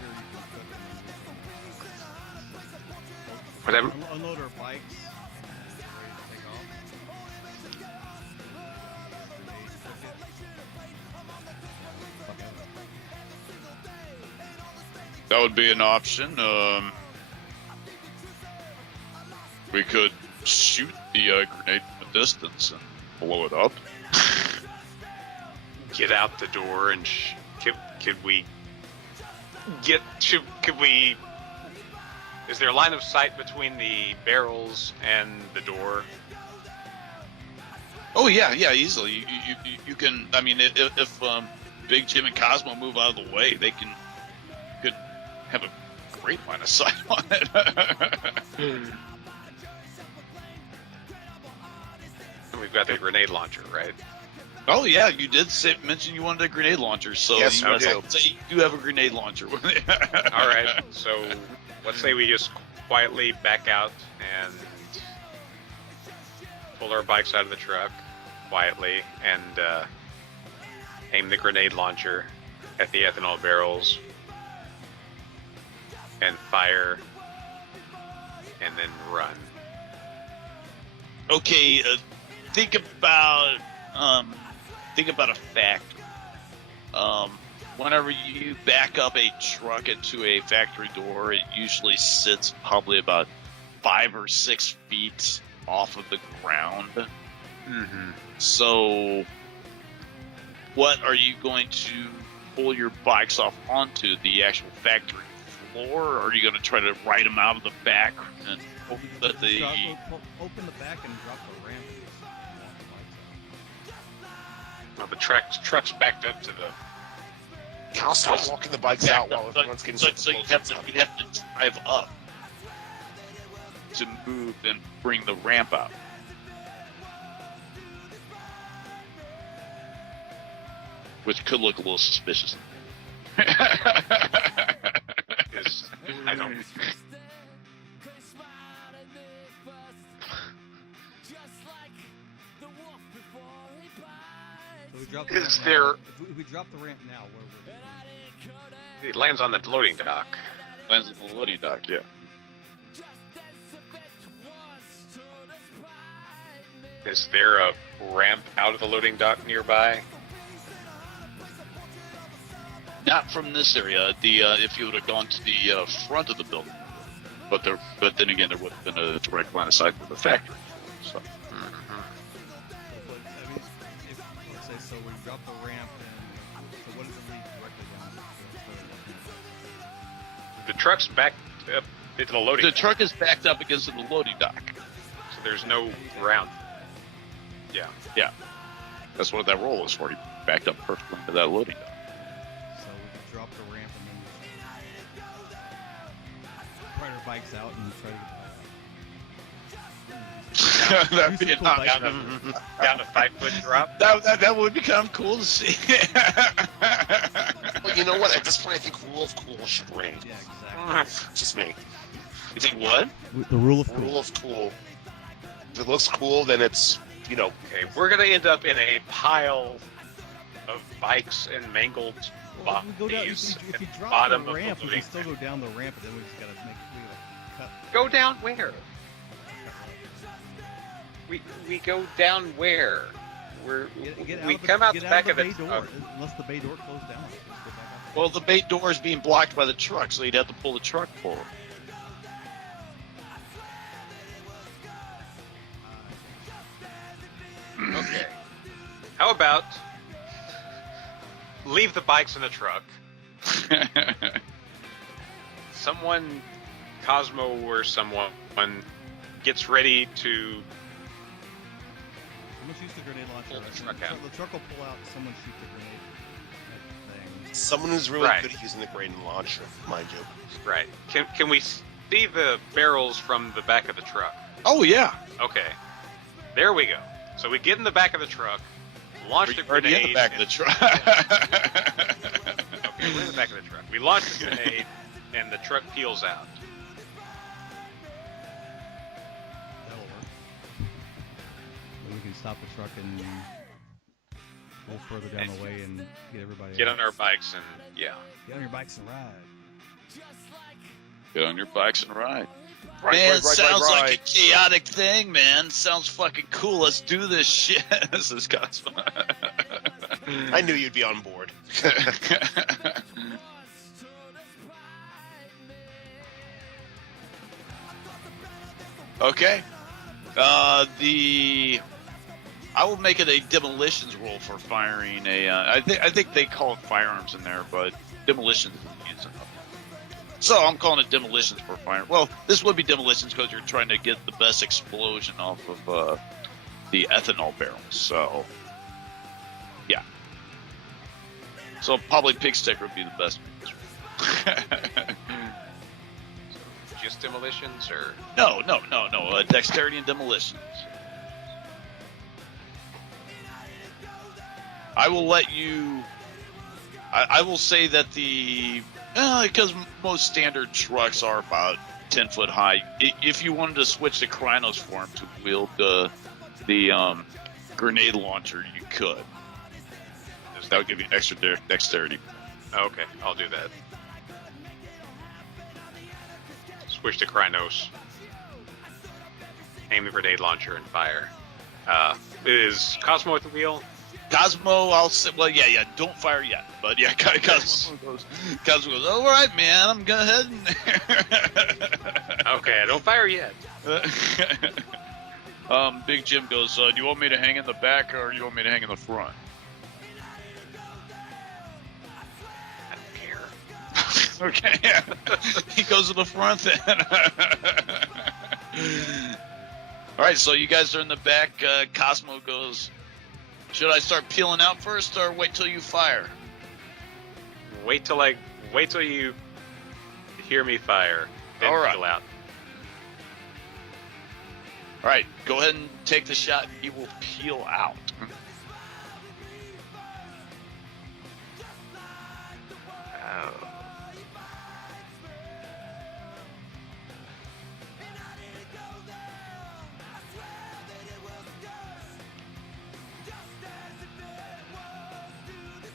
You can Whatever. unload our bikes. Take off. That would be an option. We could shoot the grenade from a distance and blow it up. Get out the door and could we get? Could we? Is there a line of sight between the barrels and the door? Oh yeah, easily. You can. I mean, if Big Jim and Cosmo move out of the way, they could have a great line of sight on it. We've got the grenade launcher, right? Oh yeah, you did mention you wanted a grenade launcher, so Yes, you we must do. say you do have a grenade launcher. All right. So let's say we just quietly back out and pull our bikes out of the truck quietly and aim the grenade launcher at the ethanol barrels and fire and then run. Okay, think about a fact. Whenever you back up a truck into a factory door, it usually sits probably about 5 or 6 feet off of the ground. Mm-hmm. So, what are you going to pull your bikes off onto? The actual factory floor, or are you going to try to ride them out of the back and hope that the open the back and drop the ramp. Well, the truck's backed up to the. I'll start walking the bikes out while everyone's getting so you have to drive up to move and bring the ramp out. Which could look a little suspicious. I don't. So we drop the Is ramp now. there- If we drop the ramp now, where would we? It lands on the loading dock. Lands on the loading dock, yeah. Is there a ramp out of the loading dock nearby? Not from this area. If you would have gone to the front of the building, but then again, there would have been a direct line of sight to the factory. So. I mean, if let's say so, we drop the ramp and so what does it lead directly down? The truck's backed up into the loading The dock, truck is backed up against the loading dock. so there's no ground. Yeah. Yeah, that's what that roll is for. He backed up perfectly into that loading dock. So we can drop the ramp and then just ride our bikes out and try to get That'd be Use an the cool option. Down a 5-foot drop. That would become cool to see. Well, you know what? At this point, I think rule of cool should reign. Yeah, exactly. It's just me. You think what? The rule of Rule of cool. If it looks cool, then it's, Okay, we're gonna end up in a pile of bikes and mangled Well, if we go down, bodies if you at the drop bottom the of ramp, the we loading can still go down the ramp, and then we just gotta cut. Go down where? We go down where? We come out the back of bay the door, unless the bay door closed down. Just go back out. Well, the bay door is being blocked by the truck, so you'd have to pull the truck forward. Okay. How about leave the bikes in the truck? Someone, Cosmo or someone, gets ready to Someone shoots the grenade launcher. Pull the truck out. The truck will pull out. Someone shoot the grenade thing. Someone who's really Right. good at using the grenade launcher, mind you. Right. Can we see the barrels from the back of the truck? Oh yeah. Okay. There we go. So we get in the back of the truck, launch the We're already grenade. in the back of the truck. Okay, we're in the back of the truck. We launch the grenade, and the truck peels out. That'll work. Then we can stop the truck and go further down the way and get everybody. Get out. on our bikes and Get on your bikes and ride. Get on your bikes and ride. Right, Man, right, right, sounds right, like right. a chaotic thing, man. Sounds fucking cool. Let's do this shit. This is Cosmo. I knew you'd be on board. Okay. I will make it a demolitions roll for firing a. I think they call it firearms in there, but demolitions is used enough. So I'm calling it demolitions for fire. Well, this would be demolitions because you're trying to get the best explosion off of the ethanol barrels. So, yeah. So probably pig sticker would be the best. just demolitions, or No. Dexterity and demolitions. I will let you. I will say that because most standard trucks are about 10 foot high. If you wanted to switch the Krynos form to wield the grenade launcher, you could. That would give you extra dexterity. okay, I'll do that. Switch to Krynos. Aim the grenade launcher and fire. Is Cosmo at the wheel? Cosmo, I'll say, well, yeah, don't fire yet. But yeah, Cosmo goes, all right, man, I'm going ahead and... Okay, I don't fire yet. Big Jim goes, do you want me to hang in the back or do you want me to hang in the front? I don't care. Okay, yeah. He goes to the front then. All right, so you guys are in the back. Cosmo goes, should I start peeling out first or wait till you fire? Wait till you hear me fire. Then All right. peel out. All right, go ahead and take the shot. He will peel out. Oh.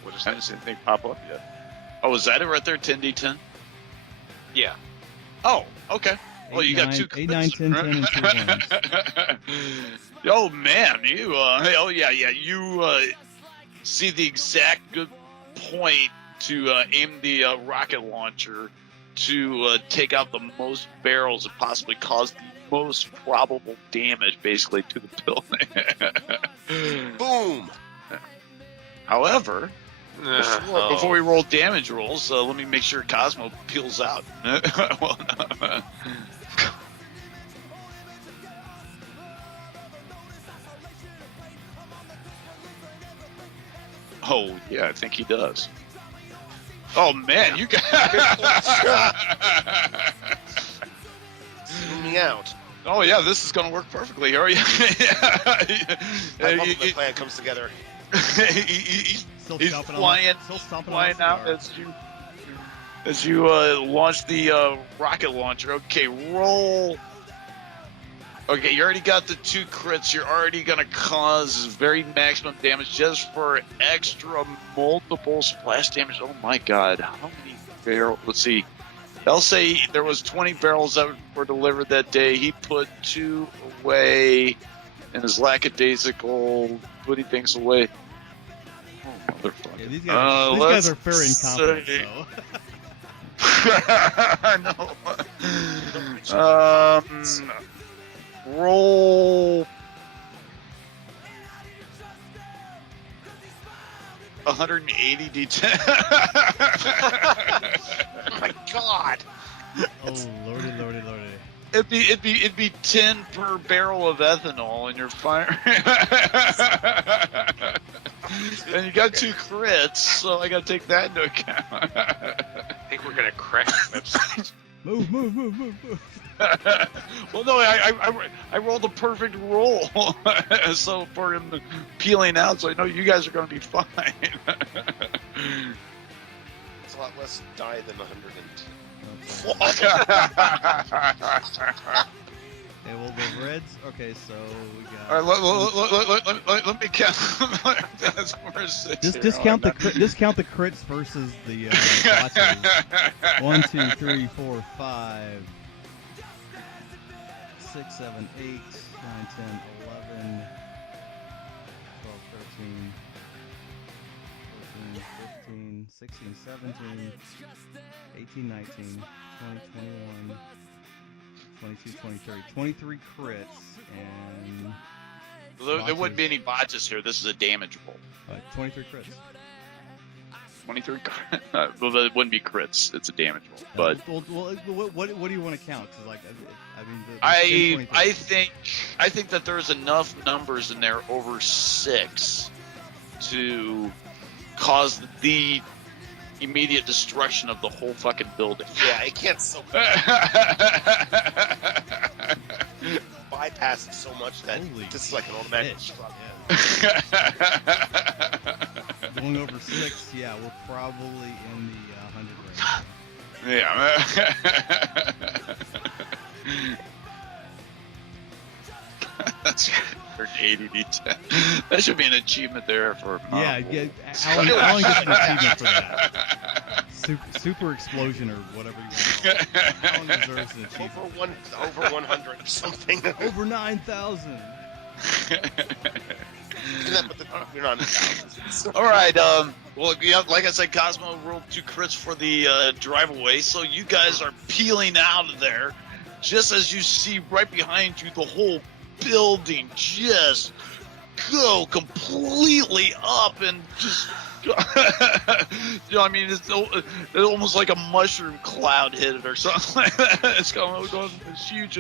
What is I that? haven't seen anything pop up yet. Oh, is that it right there? 10d10? Yeah. Oh, okay. Well, you got 2 8, 9, 10, 10, and 2 ones. Oh man, you you see the exact good point to aim the rocket launcher to take out the most barrels and possibly cause the most probable damage, basically, to the building. Boom! However, Oh. before we roll damage rolls, let me make sure Cosmo peels out. Well, no. Oh, yeah, I think he does. Oh, man, you got... Zoom me out. Oh, yeah, this is going to work perfectly. Are you? I love when the plan comes together. He's Still He's stomping flying- still stomping flying on out the as you launch the rocket launcher. Okay, roll. Okay, you already got the 2 crits. You're already going to cause very maximum damage just for extra multiple splash damage. Oh my god, how many barrels? Let's see. I'll say there was 20 barrels that were delivered that day. He put 2 away in his lackadaisical putting things away. Oh, motherfucker. Yeah, these guys are fair incompetent, say- so. no. Roll 180 d10. Oh my god! Oh, lordy. It'd be 10 per barrel of ethanol, and you're firing. And you got 2 crits, so I got to take that into account. I think we're gonna crash the website. Move. Well, no, I rolled a perfect roll, so for him peeling out, so I know you guys are going to be fine. It's a lot less die than 110. Okay, well, the Reds. Okay, so we got. All right, let me count. That's where 6 Just here. discount the crits versus the botches. 1, 2, 3, 4, 5, 6, 7, 8, 9, 10, 11, 12, 13, 14, 15, 16, 17, 18, 19, 20, 21, 22, 23. 23 crits and... There wouldn't be any botches here. This is a damage roll. 23 crits. 23 well, it wouldn't be crits. It's a damage roll. But Well, what do you want to count? 'Cause, like, I mean, I think that there's enough numbers in there over 6 to cause the immediate destruction of the whole fucking building. Yeah, it can't so bypass it so much that Holy this is like an automatic shit. struggle. Going over 6, yeah, we're probably in the 100 range. Yeah. That's 80 D10. That should be an achievement there for Yeah, Alan gets an achievement for that. Super explosion or whatever you want. Alan deserves an achievement. Over 100 or something. Over 9,000. You're not in the thousands. All right. Well, yeah, like I said, Cosmo rolled 2 crits for the drive away, so you guys are peeling out of there. Just as you see right behind you, the whole building just go completely up and just. You know, I mean, it's almost like a mushroom cloud hit it or something like that. It's going this huge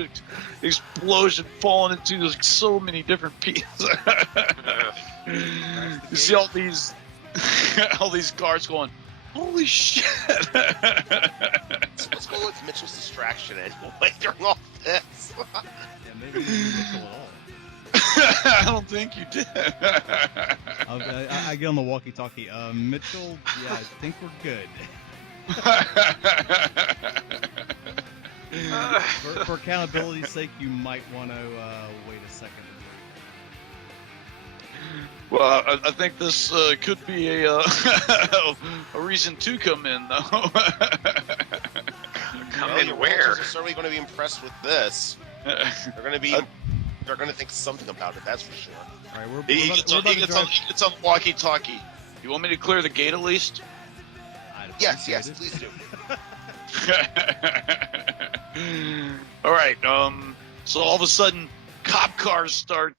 explosion, falling into like so many different pieces. You see all these guards going, "Holy shit!" So what's going on with Mitchell's distraction anyway during all this? Yeah, maybe Mitchell at all. I don't think you did. I get on the walkie-talkie. Mitchell, yeah, I think we're good. For accountability's sake, you might want to wait a second. Well, I think this could be a reason to come in, though. Come Yeah, in the where? Rangers are certainly going to be impressed with this. They're going to think something about it. That's for sure. All right, we're He about gets to on the walkie-talkie. You want me to clear the gate at least? Yes, please do. All right. So all of a sudden, cop cars start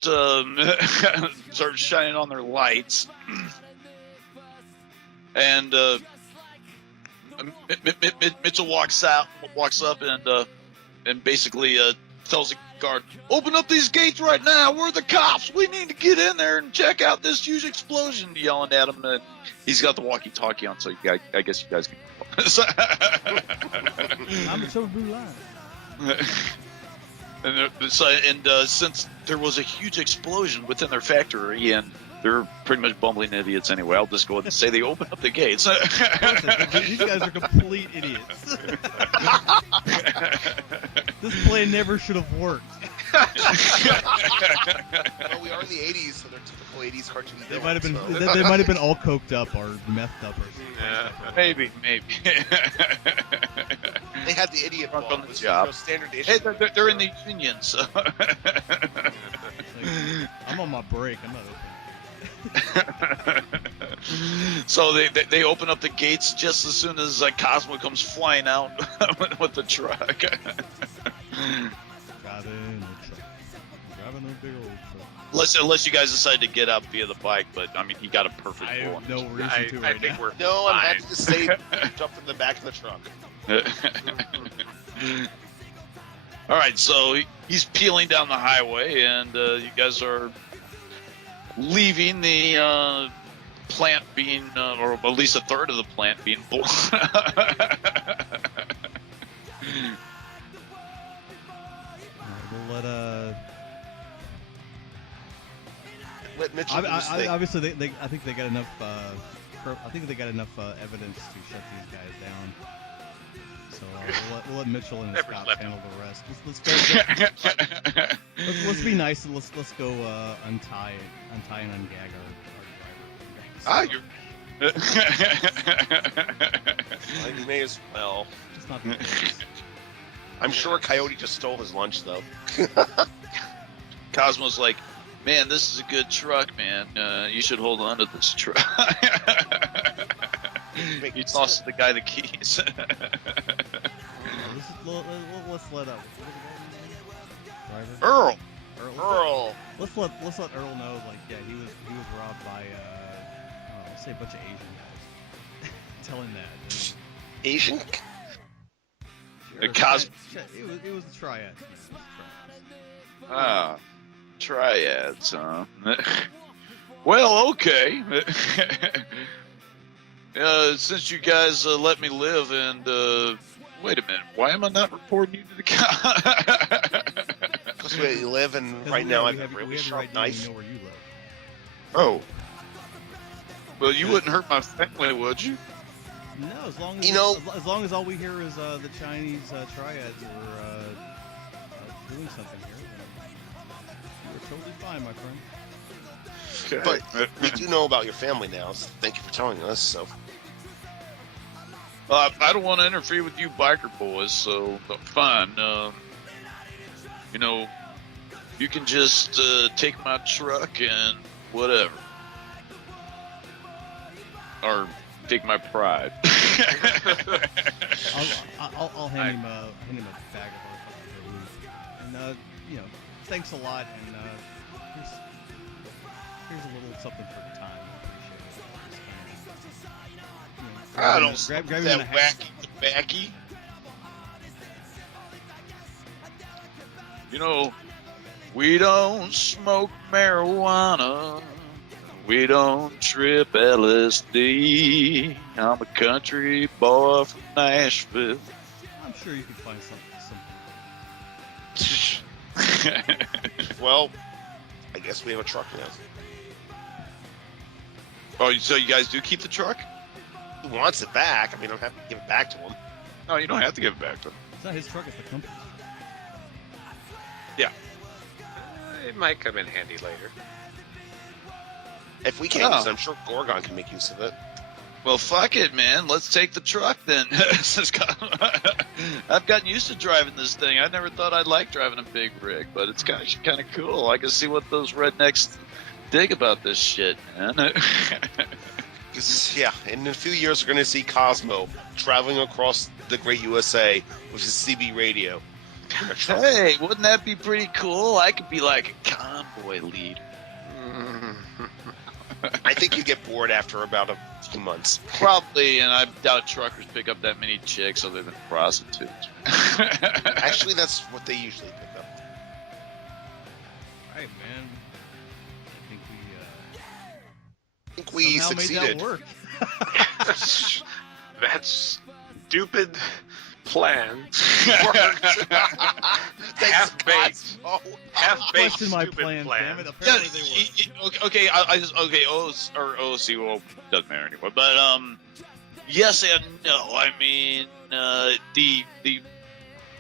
shining on their lights, and Mitchell walks up and basically tells the guard, "Open up these gates right now. We're the cops. We need to get in there and check out this huge explosion." Yelling at him, and he's got the walkie-talkie on, so I guess you guys can. I'm so blue line. And since there was a huge explosion within their factory, and they're pretty much bumbling idiots anyway, I'll just go ahead and say they opened up the gates. These guys are complete idiots. This plan never should have worked. Well, we are in the 80s, so they're typical 80s cartoon They villains. they might have been all coked up or methed up or something. Yeah. Maybe. They had the idiot Drunk ball. on the It was job. standard issue. Hey, they're in the union, so. Like, I'm on my break. I'm not open. So they open up the gates just as soon as Cosmo comes flying out with the truck. Driving a big old truck. Unless you guys decide to get out via the bike, but I mean, he got a perfect I roll. have no reason I to right think now. we're No, I'm fine. happy to say jump in the back of the truck. All right, so he's peeling down the highway, and you guys are leaving the plant being, or at least a third of the plant being blown. We'll Let Mitchell do his thing. obviously, I think they got enough. I think they got enough evidence to shut these guys down. So we'll let Mitchell and the Never Scots slept. handle the rest. Let's be nice and let's go untie and ungag our driver. You may as well. Just not the case. I'm sure Coyote just stole his lunch, though. Cosmo's like, man, this is a good truck, man. You should hold on to this truck. He tossed the guy the keys. Let's let driver? Earl. Earl. Let's let Earl know, like, yeah, he was robbed by let's say a bunch of Asian guys. Tell him that. Asian? The Cosmo. It was the triad. Ah, triads, huh? Well, okay. Since you guys let me live, and wait a minute, why am I not reporting you to the cops? Because we live, and right now I have a really sharp knife. We know where you live. Oh. Well, you wouldn't hurt my family, would you? No, as long as as long as all we hear is the Chinese triads are doing something here, then you're totally fine, my friend. Okay. But we do know about your family now, so thank you for telling us. So I don't want to interfere with you biker boys, so fine. You know, you can just take my truck and whatever. Or take my pride. I'll hand him a bag of our food. And thanks a lot. And here's a little something for the time. I appreciate it. I don't grab him in that a hat. wacky tobacco. You know, we don't smoke marijuana. We don't trip LSD. I'm a country boy from Nashville. I'm sure you can find something. well, I guess we have a truck now. Oh, so you guys do keep the truck? He wants it back. I mean, I'm happy to give it back to him. No, you don't have to give it back to him. It's not his truck, it's the company's. Yeah. It might come in handy later. If we can't use it, I'm sure Gorgon can make use of it. Well, fuck it, man. Let's take the truck then. I've gotten used to driving this thing. I never thought I'd like driving a big rig, but it's kind of cool. I can see what those rednecks dig about this shit, man. Yeah, in a few years, we're going to see Cosmo traveling across the great USA with his CB radio. Hey, wouldn't that be pretty cool? I could be like a convoy leader. I think you get bored after about a few months. Probably, and I doubt truckers pick up that many chicks other than prostitutes. Actually, that's what they usually pick up. All right, man. I think we somehow succeeded. made that work. That stupid plan half-baked, half-baked Question my stupid plans, plan. damn it. Apparently they work. Okay, OC, well, doesn't matter anymore. But yes and no. I mean, the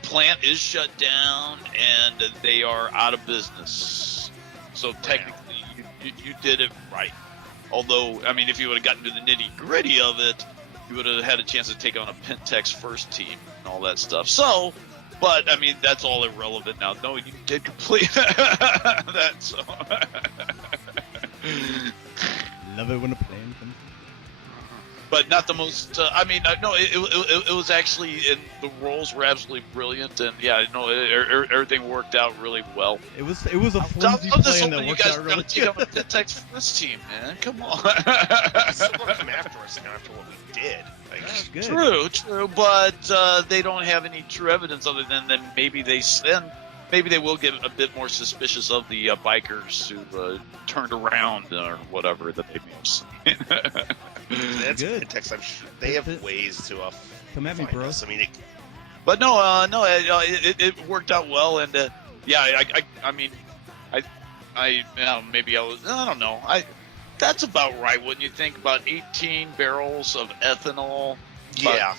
plant is shut down and they are out of business. So technically, you did it right. Although, I mean, if you would have gotten to the nitty gritty of it, you would have had a chance to take on a Pentex first team and all that stuff. So, but I mean, that's all irrelevant now. No, you did complete that. So, love it when a plan comes. but not the most. No, it was actually, and the roles were absolutely brilliant, and yeah, no, everything worked out really well. It was a flimsy I'm just plan hoping that you worked guys out are really gonna take good. up the text for this team, man. Come on. Still gonna come after us after what we did. Like, That's good. True, but they don't have any true evidence other than maybe they will get a bit more suspicious of the bikers who turned around or whatever that they may have seen. that's Good. context. I'm sure they have ways to Come at me, find bro. us. I mean, But it worked out well, and maybe I don't know. That's about right, wouldn't you think? About 18 barrels of ethanol. Yeah.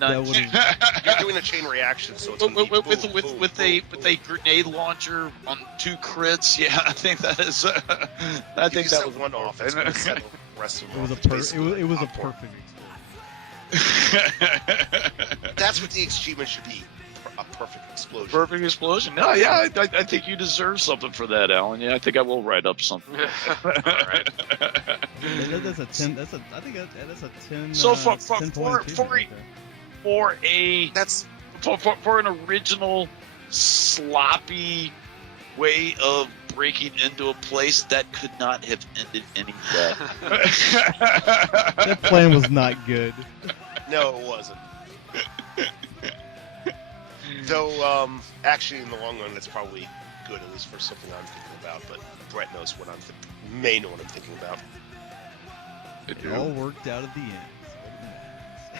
That would you're doing a chain reaction, so it's gonna be with a grenade launcher on 2 crits. Yeah, I think that is. I think that was one off. It's gonna set the rest of them off. it was a perfect explosion. That's what the achievement should be. A perfect explosion. Perfect explosion. No, yeah, I think you deserve something for that, Alan. Yeah, I think I will write up something. All right. That's a 10. I think that's a 10. So 10 point achievement right there. for an original sloppy way of breaking into a place that could not have ended any better. That plan was not good. No, it wasn't. Though, actually, in the long run, it's probably good, at least for something I'm thinking about. But Brett knows what may know what I'm thinking about. It all worked out at the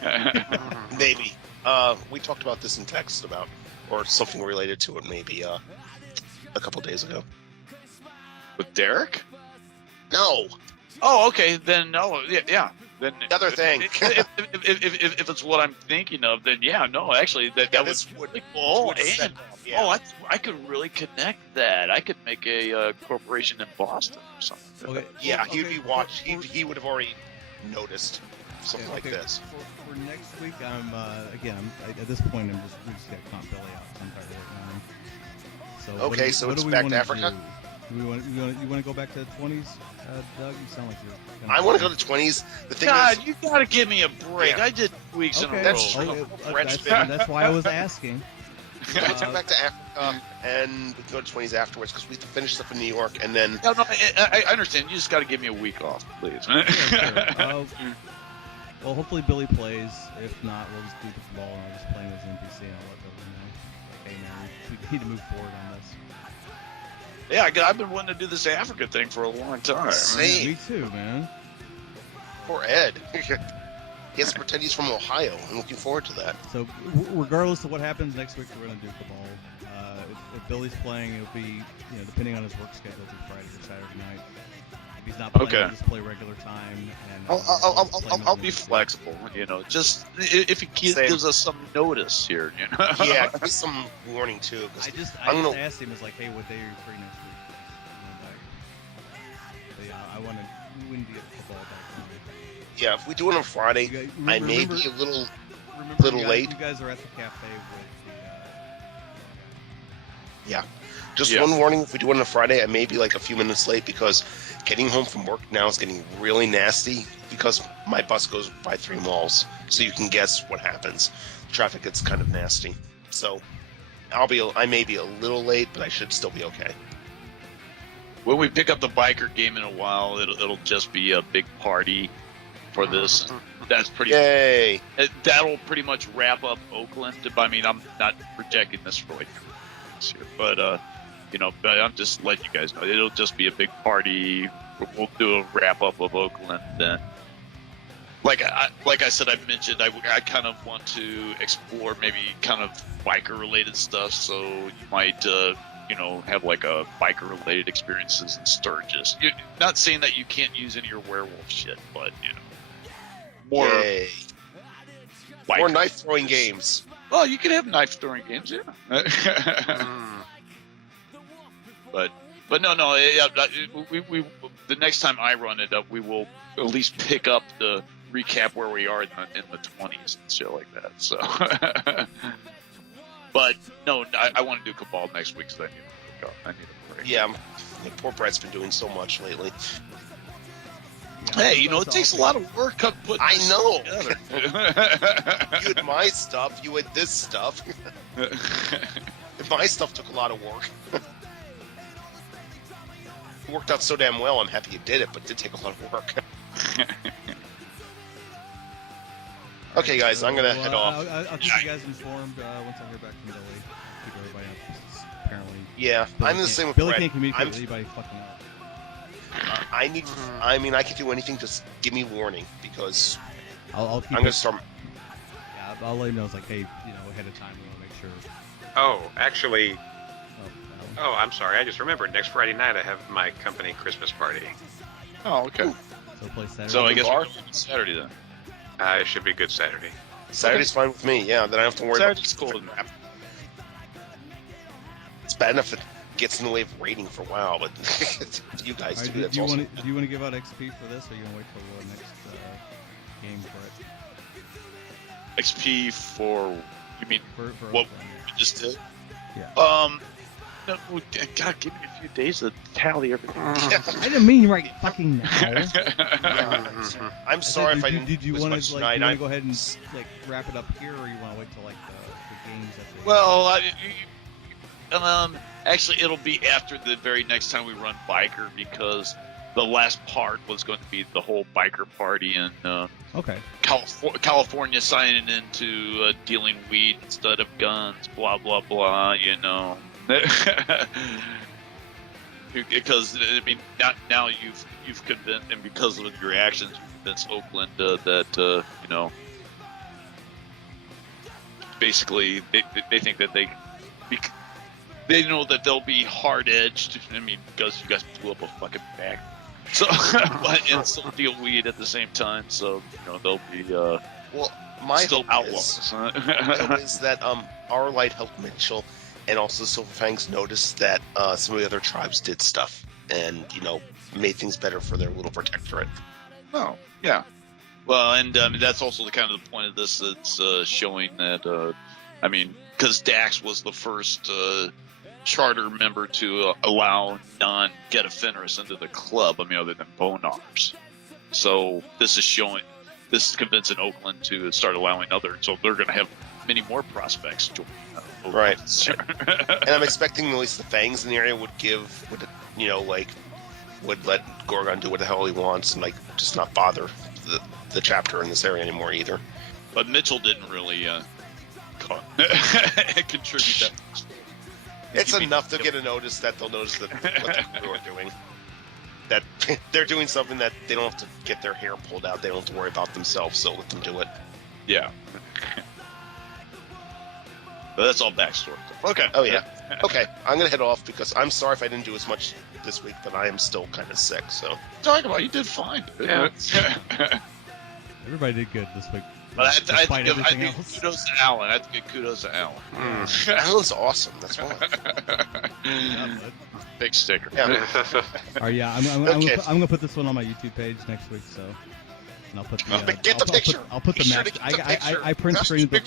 end. Maybe. We talked about this in text or something related to it, maybe a couple days ago. With Derek? No. Oh, okay. Then yeah. Then Another thing. If it's what I'm thinking of, then yeah, no, actually, that was really cool. And I could really connect that. I could make a corporation in Boston or something. Okay. Yeah, he'd be watching. He would have already noticed something like this. For next week, at this point, we just got comp belly out entirely right now. So Okay, so it's back to Africa? You want to go back to the 20s, Doug? You sound like you're. I want to go to 20s. The thing God, is, you gotta give me a break. Yeah. I did weeks in a row. That's why I was asking. let's go back to Africa and we can go to 20s afterwards because we have to finish stuff in New York and then. No, I understand. You just got to give me a week off, please. Yeah, sure. Well, hopefully Billy plays. If not, we'll just do the ball and I'll just play him as an NPC and I'll let Billy know. Like, hey man, we need to move forward on this. Yeah, I've been wanting to do this Africa thing for a long time. Same. Yeah, me too, man. Poor Ed. He has to pretend he's from Ohio. I'm looking forward to that. So, regardless of what happens next week, we're going to do Cabal. If Billy's playing, it'll be, depending on his work schedule, it'll be Friday or Saturday night. If he's not playing, we'll just play regular time. And I'll be flexible, just if he gives us some notice here, Yeah, give me some warning too. I just asked him, like, hey, what day are you free next week? But yeah, we need to get the ball back on. Yeah, if we do it on Friday, I may be a little late. You guys are at the cafe with the. Yeah. Just one warning, if we do it on a Friday, I may be like a few minutes late because getting home from work now is getting really nasty because my bus goes by 3 malls. So you can guess what happens. Traffic gets kind of nasty. So I may be a little late, but I should still be okay. When we pick up the biker game in a while, it'll just be a big party for this. That's pretty. Yay! That'll pretty much wrap up Oakland. I mean, I'm not projecting this for like this year, but I'm just letting you guys know. It'll just be a big party. We'll do a wrap up of Oakland then. Like I said, I mentioned I kind of want to explore maybe kind of biker related stuff. So you might have like a biker related experiences in Sturgis. Not saying that you can't use any of your werewolf shit, but more. Yay. More knife throwing games. Well, you can have knife throwing games, yeah. But no. We the next time I run it up, we will at least pick up the recap where we are in the 20s and shit like that. So, but no, I want to do Cabal next week because I need a break. Yeah, poor Brett's been doing so much lately. Hey, you know, it takes a lot of work up putting I this know. together. You had my stuff. You had this stuff. My stuff took a lot of work. It worked out so damn well. I'm happy you did it, but it did take a lot of work. Okay, guys, I'm gonna head off. I'll keep you guys informed once I hear back from Billy. Keep everybody up. Apparently, Yeah, Billy I'm the can't- same with Billy Brett. can't communicate I'm- with anybody fucking else. I mean, I could do anything. Just give me warning because I'll keep. I'm gonna start. Yeah, I'll let him know. It's like, hey, ahead of time, we want to make sure. Oh, actually, Oh, oh, I'm sorry. I just remembered. Next Friday night, I have my company Christmas party. Oh, okay. so play Saturday. So I guess Bar? we're going Saturday then. It should be good Saturday. Saturday's fine with me. Yeah, then I don't have to worry Saturday's about. cool. It's bad enough it gets in the way of rating for WoW, but you guys All right, do. That's do you awesome. want to give out XP for this, or you want to wait till the next game for it? XP for, you mean, For what Oakland, we just did? Yeah. No, God, give me a few days to tally everything. I didn't mean right fucking now. I'm sorry if I didn't Did you do as want much to tonight. go ahead and wrap it up here, or you want to wait till the games at the? Well, actually, it'll be after the very next time we run Biker, because the last part was going to be the whole biker party in Okay. California signing into dealing weed instead of guns, blah blah blah. Because I mean, now you've convinced, and because of your actions, you've convinced Oakland that basically they think that they know that they'll be hard edged. I mean, because you guys blew up a fucking back, so and still deal weed at the same time. So they'll be Well, my still hope is, outlaws. my hope is that our light helped Mitchell, and also Silverfangs noticed that some of the other tribes did stuff, and made things better for their little protectorate. Oh, yeah. Well, and that's also the kind of the point of this. It's showing that, because Dax was the first charter member to allow non-Get Fenris into the club, other than Bonars. So this is convincing Oakland to start allowing others. So they're going to have many more prospects join. Right. And I'm expecting at least the Fangs in the area would let Gorgon do what the hell he wants and just not bother the chapter in this area anymore either. But Mitchell didn't really contribute that much. It's enough to get a notice that they'll notice that what the crew are doing. That they're doing something that they don't have to get their hair pulled out. They don't have to worry about themselves, so let them do it. Yeah. But that's all backstory. Okay. Oh, yeah. Okay, I'm going to head off because I'm sorry if I didn't do as much this week, but I am still kind of sick, so. Talk about you did fine. Yeah. Everybody did good this week. But I despite think everything else. kudos to Alan. I have to give kudos to Alan. Alan's awesome, that's why. Yeah, bud. Big sticker. Yeah. Yeah, I'm Okay. gonna put this one on my YouTube page next week, so. And I'll put the, But get the picture. I'll put Be the sure map. to get the picture. I print screened the.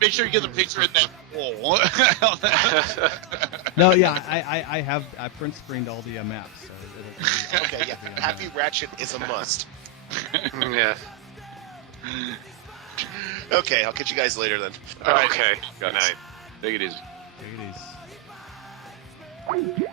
Make sure you get the picture in that hole. No, yeah, I print screened all the maps. So Okay, yeah. Happy Ratchet is a must. Yeah. Okay, I'll catch you guys later then. Okay. Good night. Take it easy. Take it easy.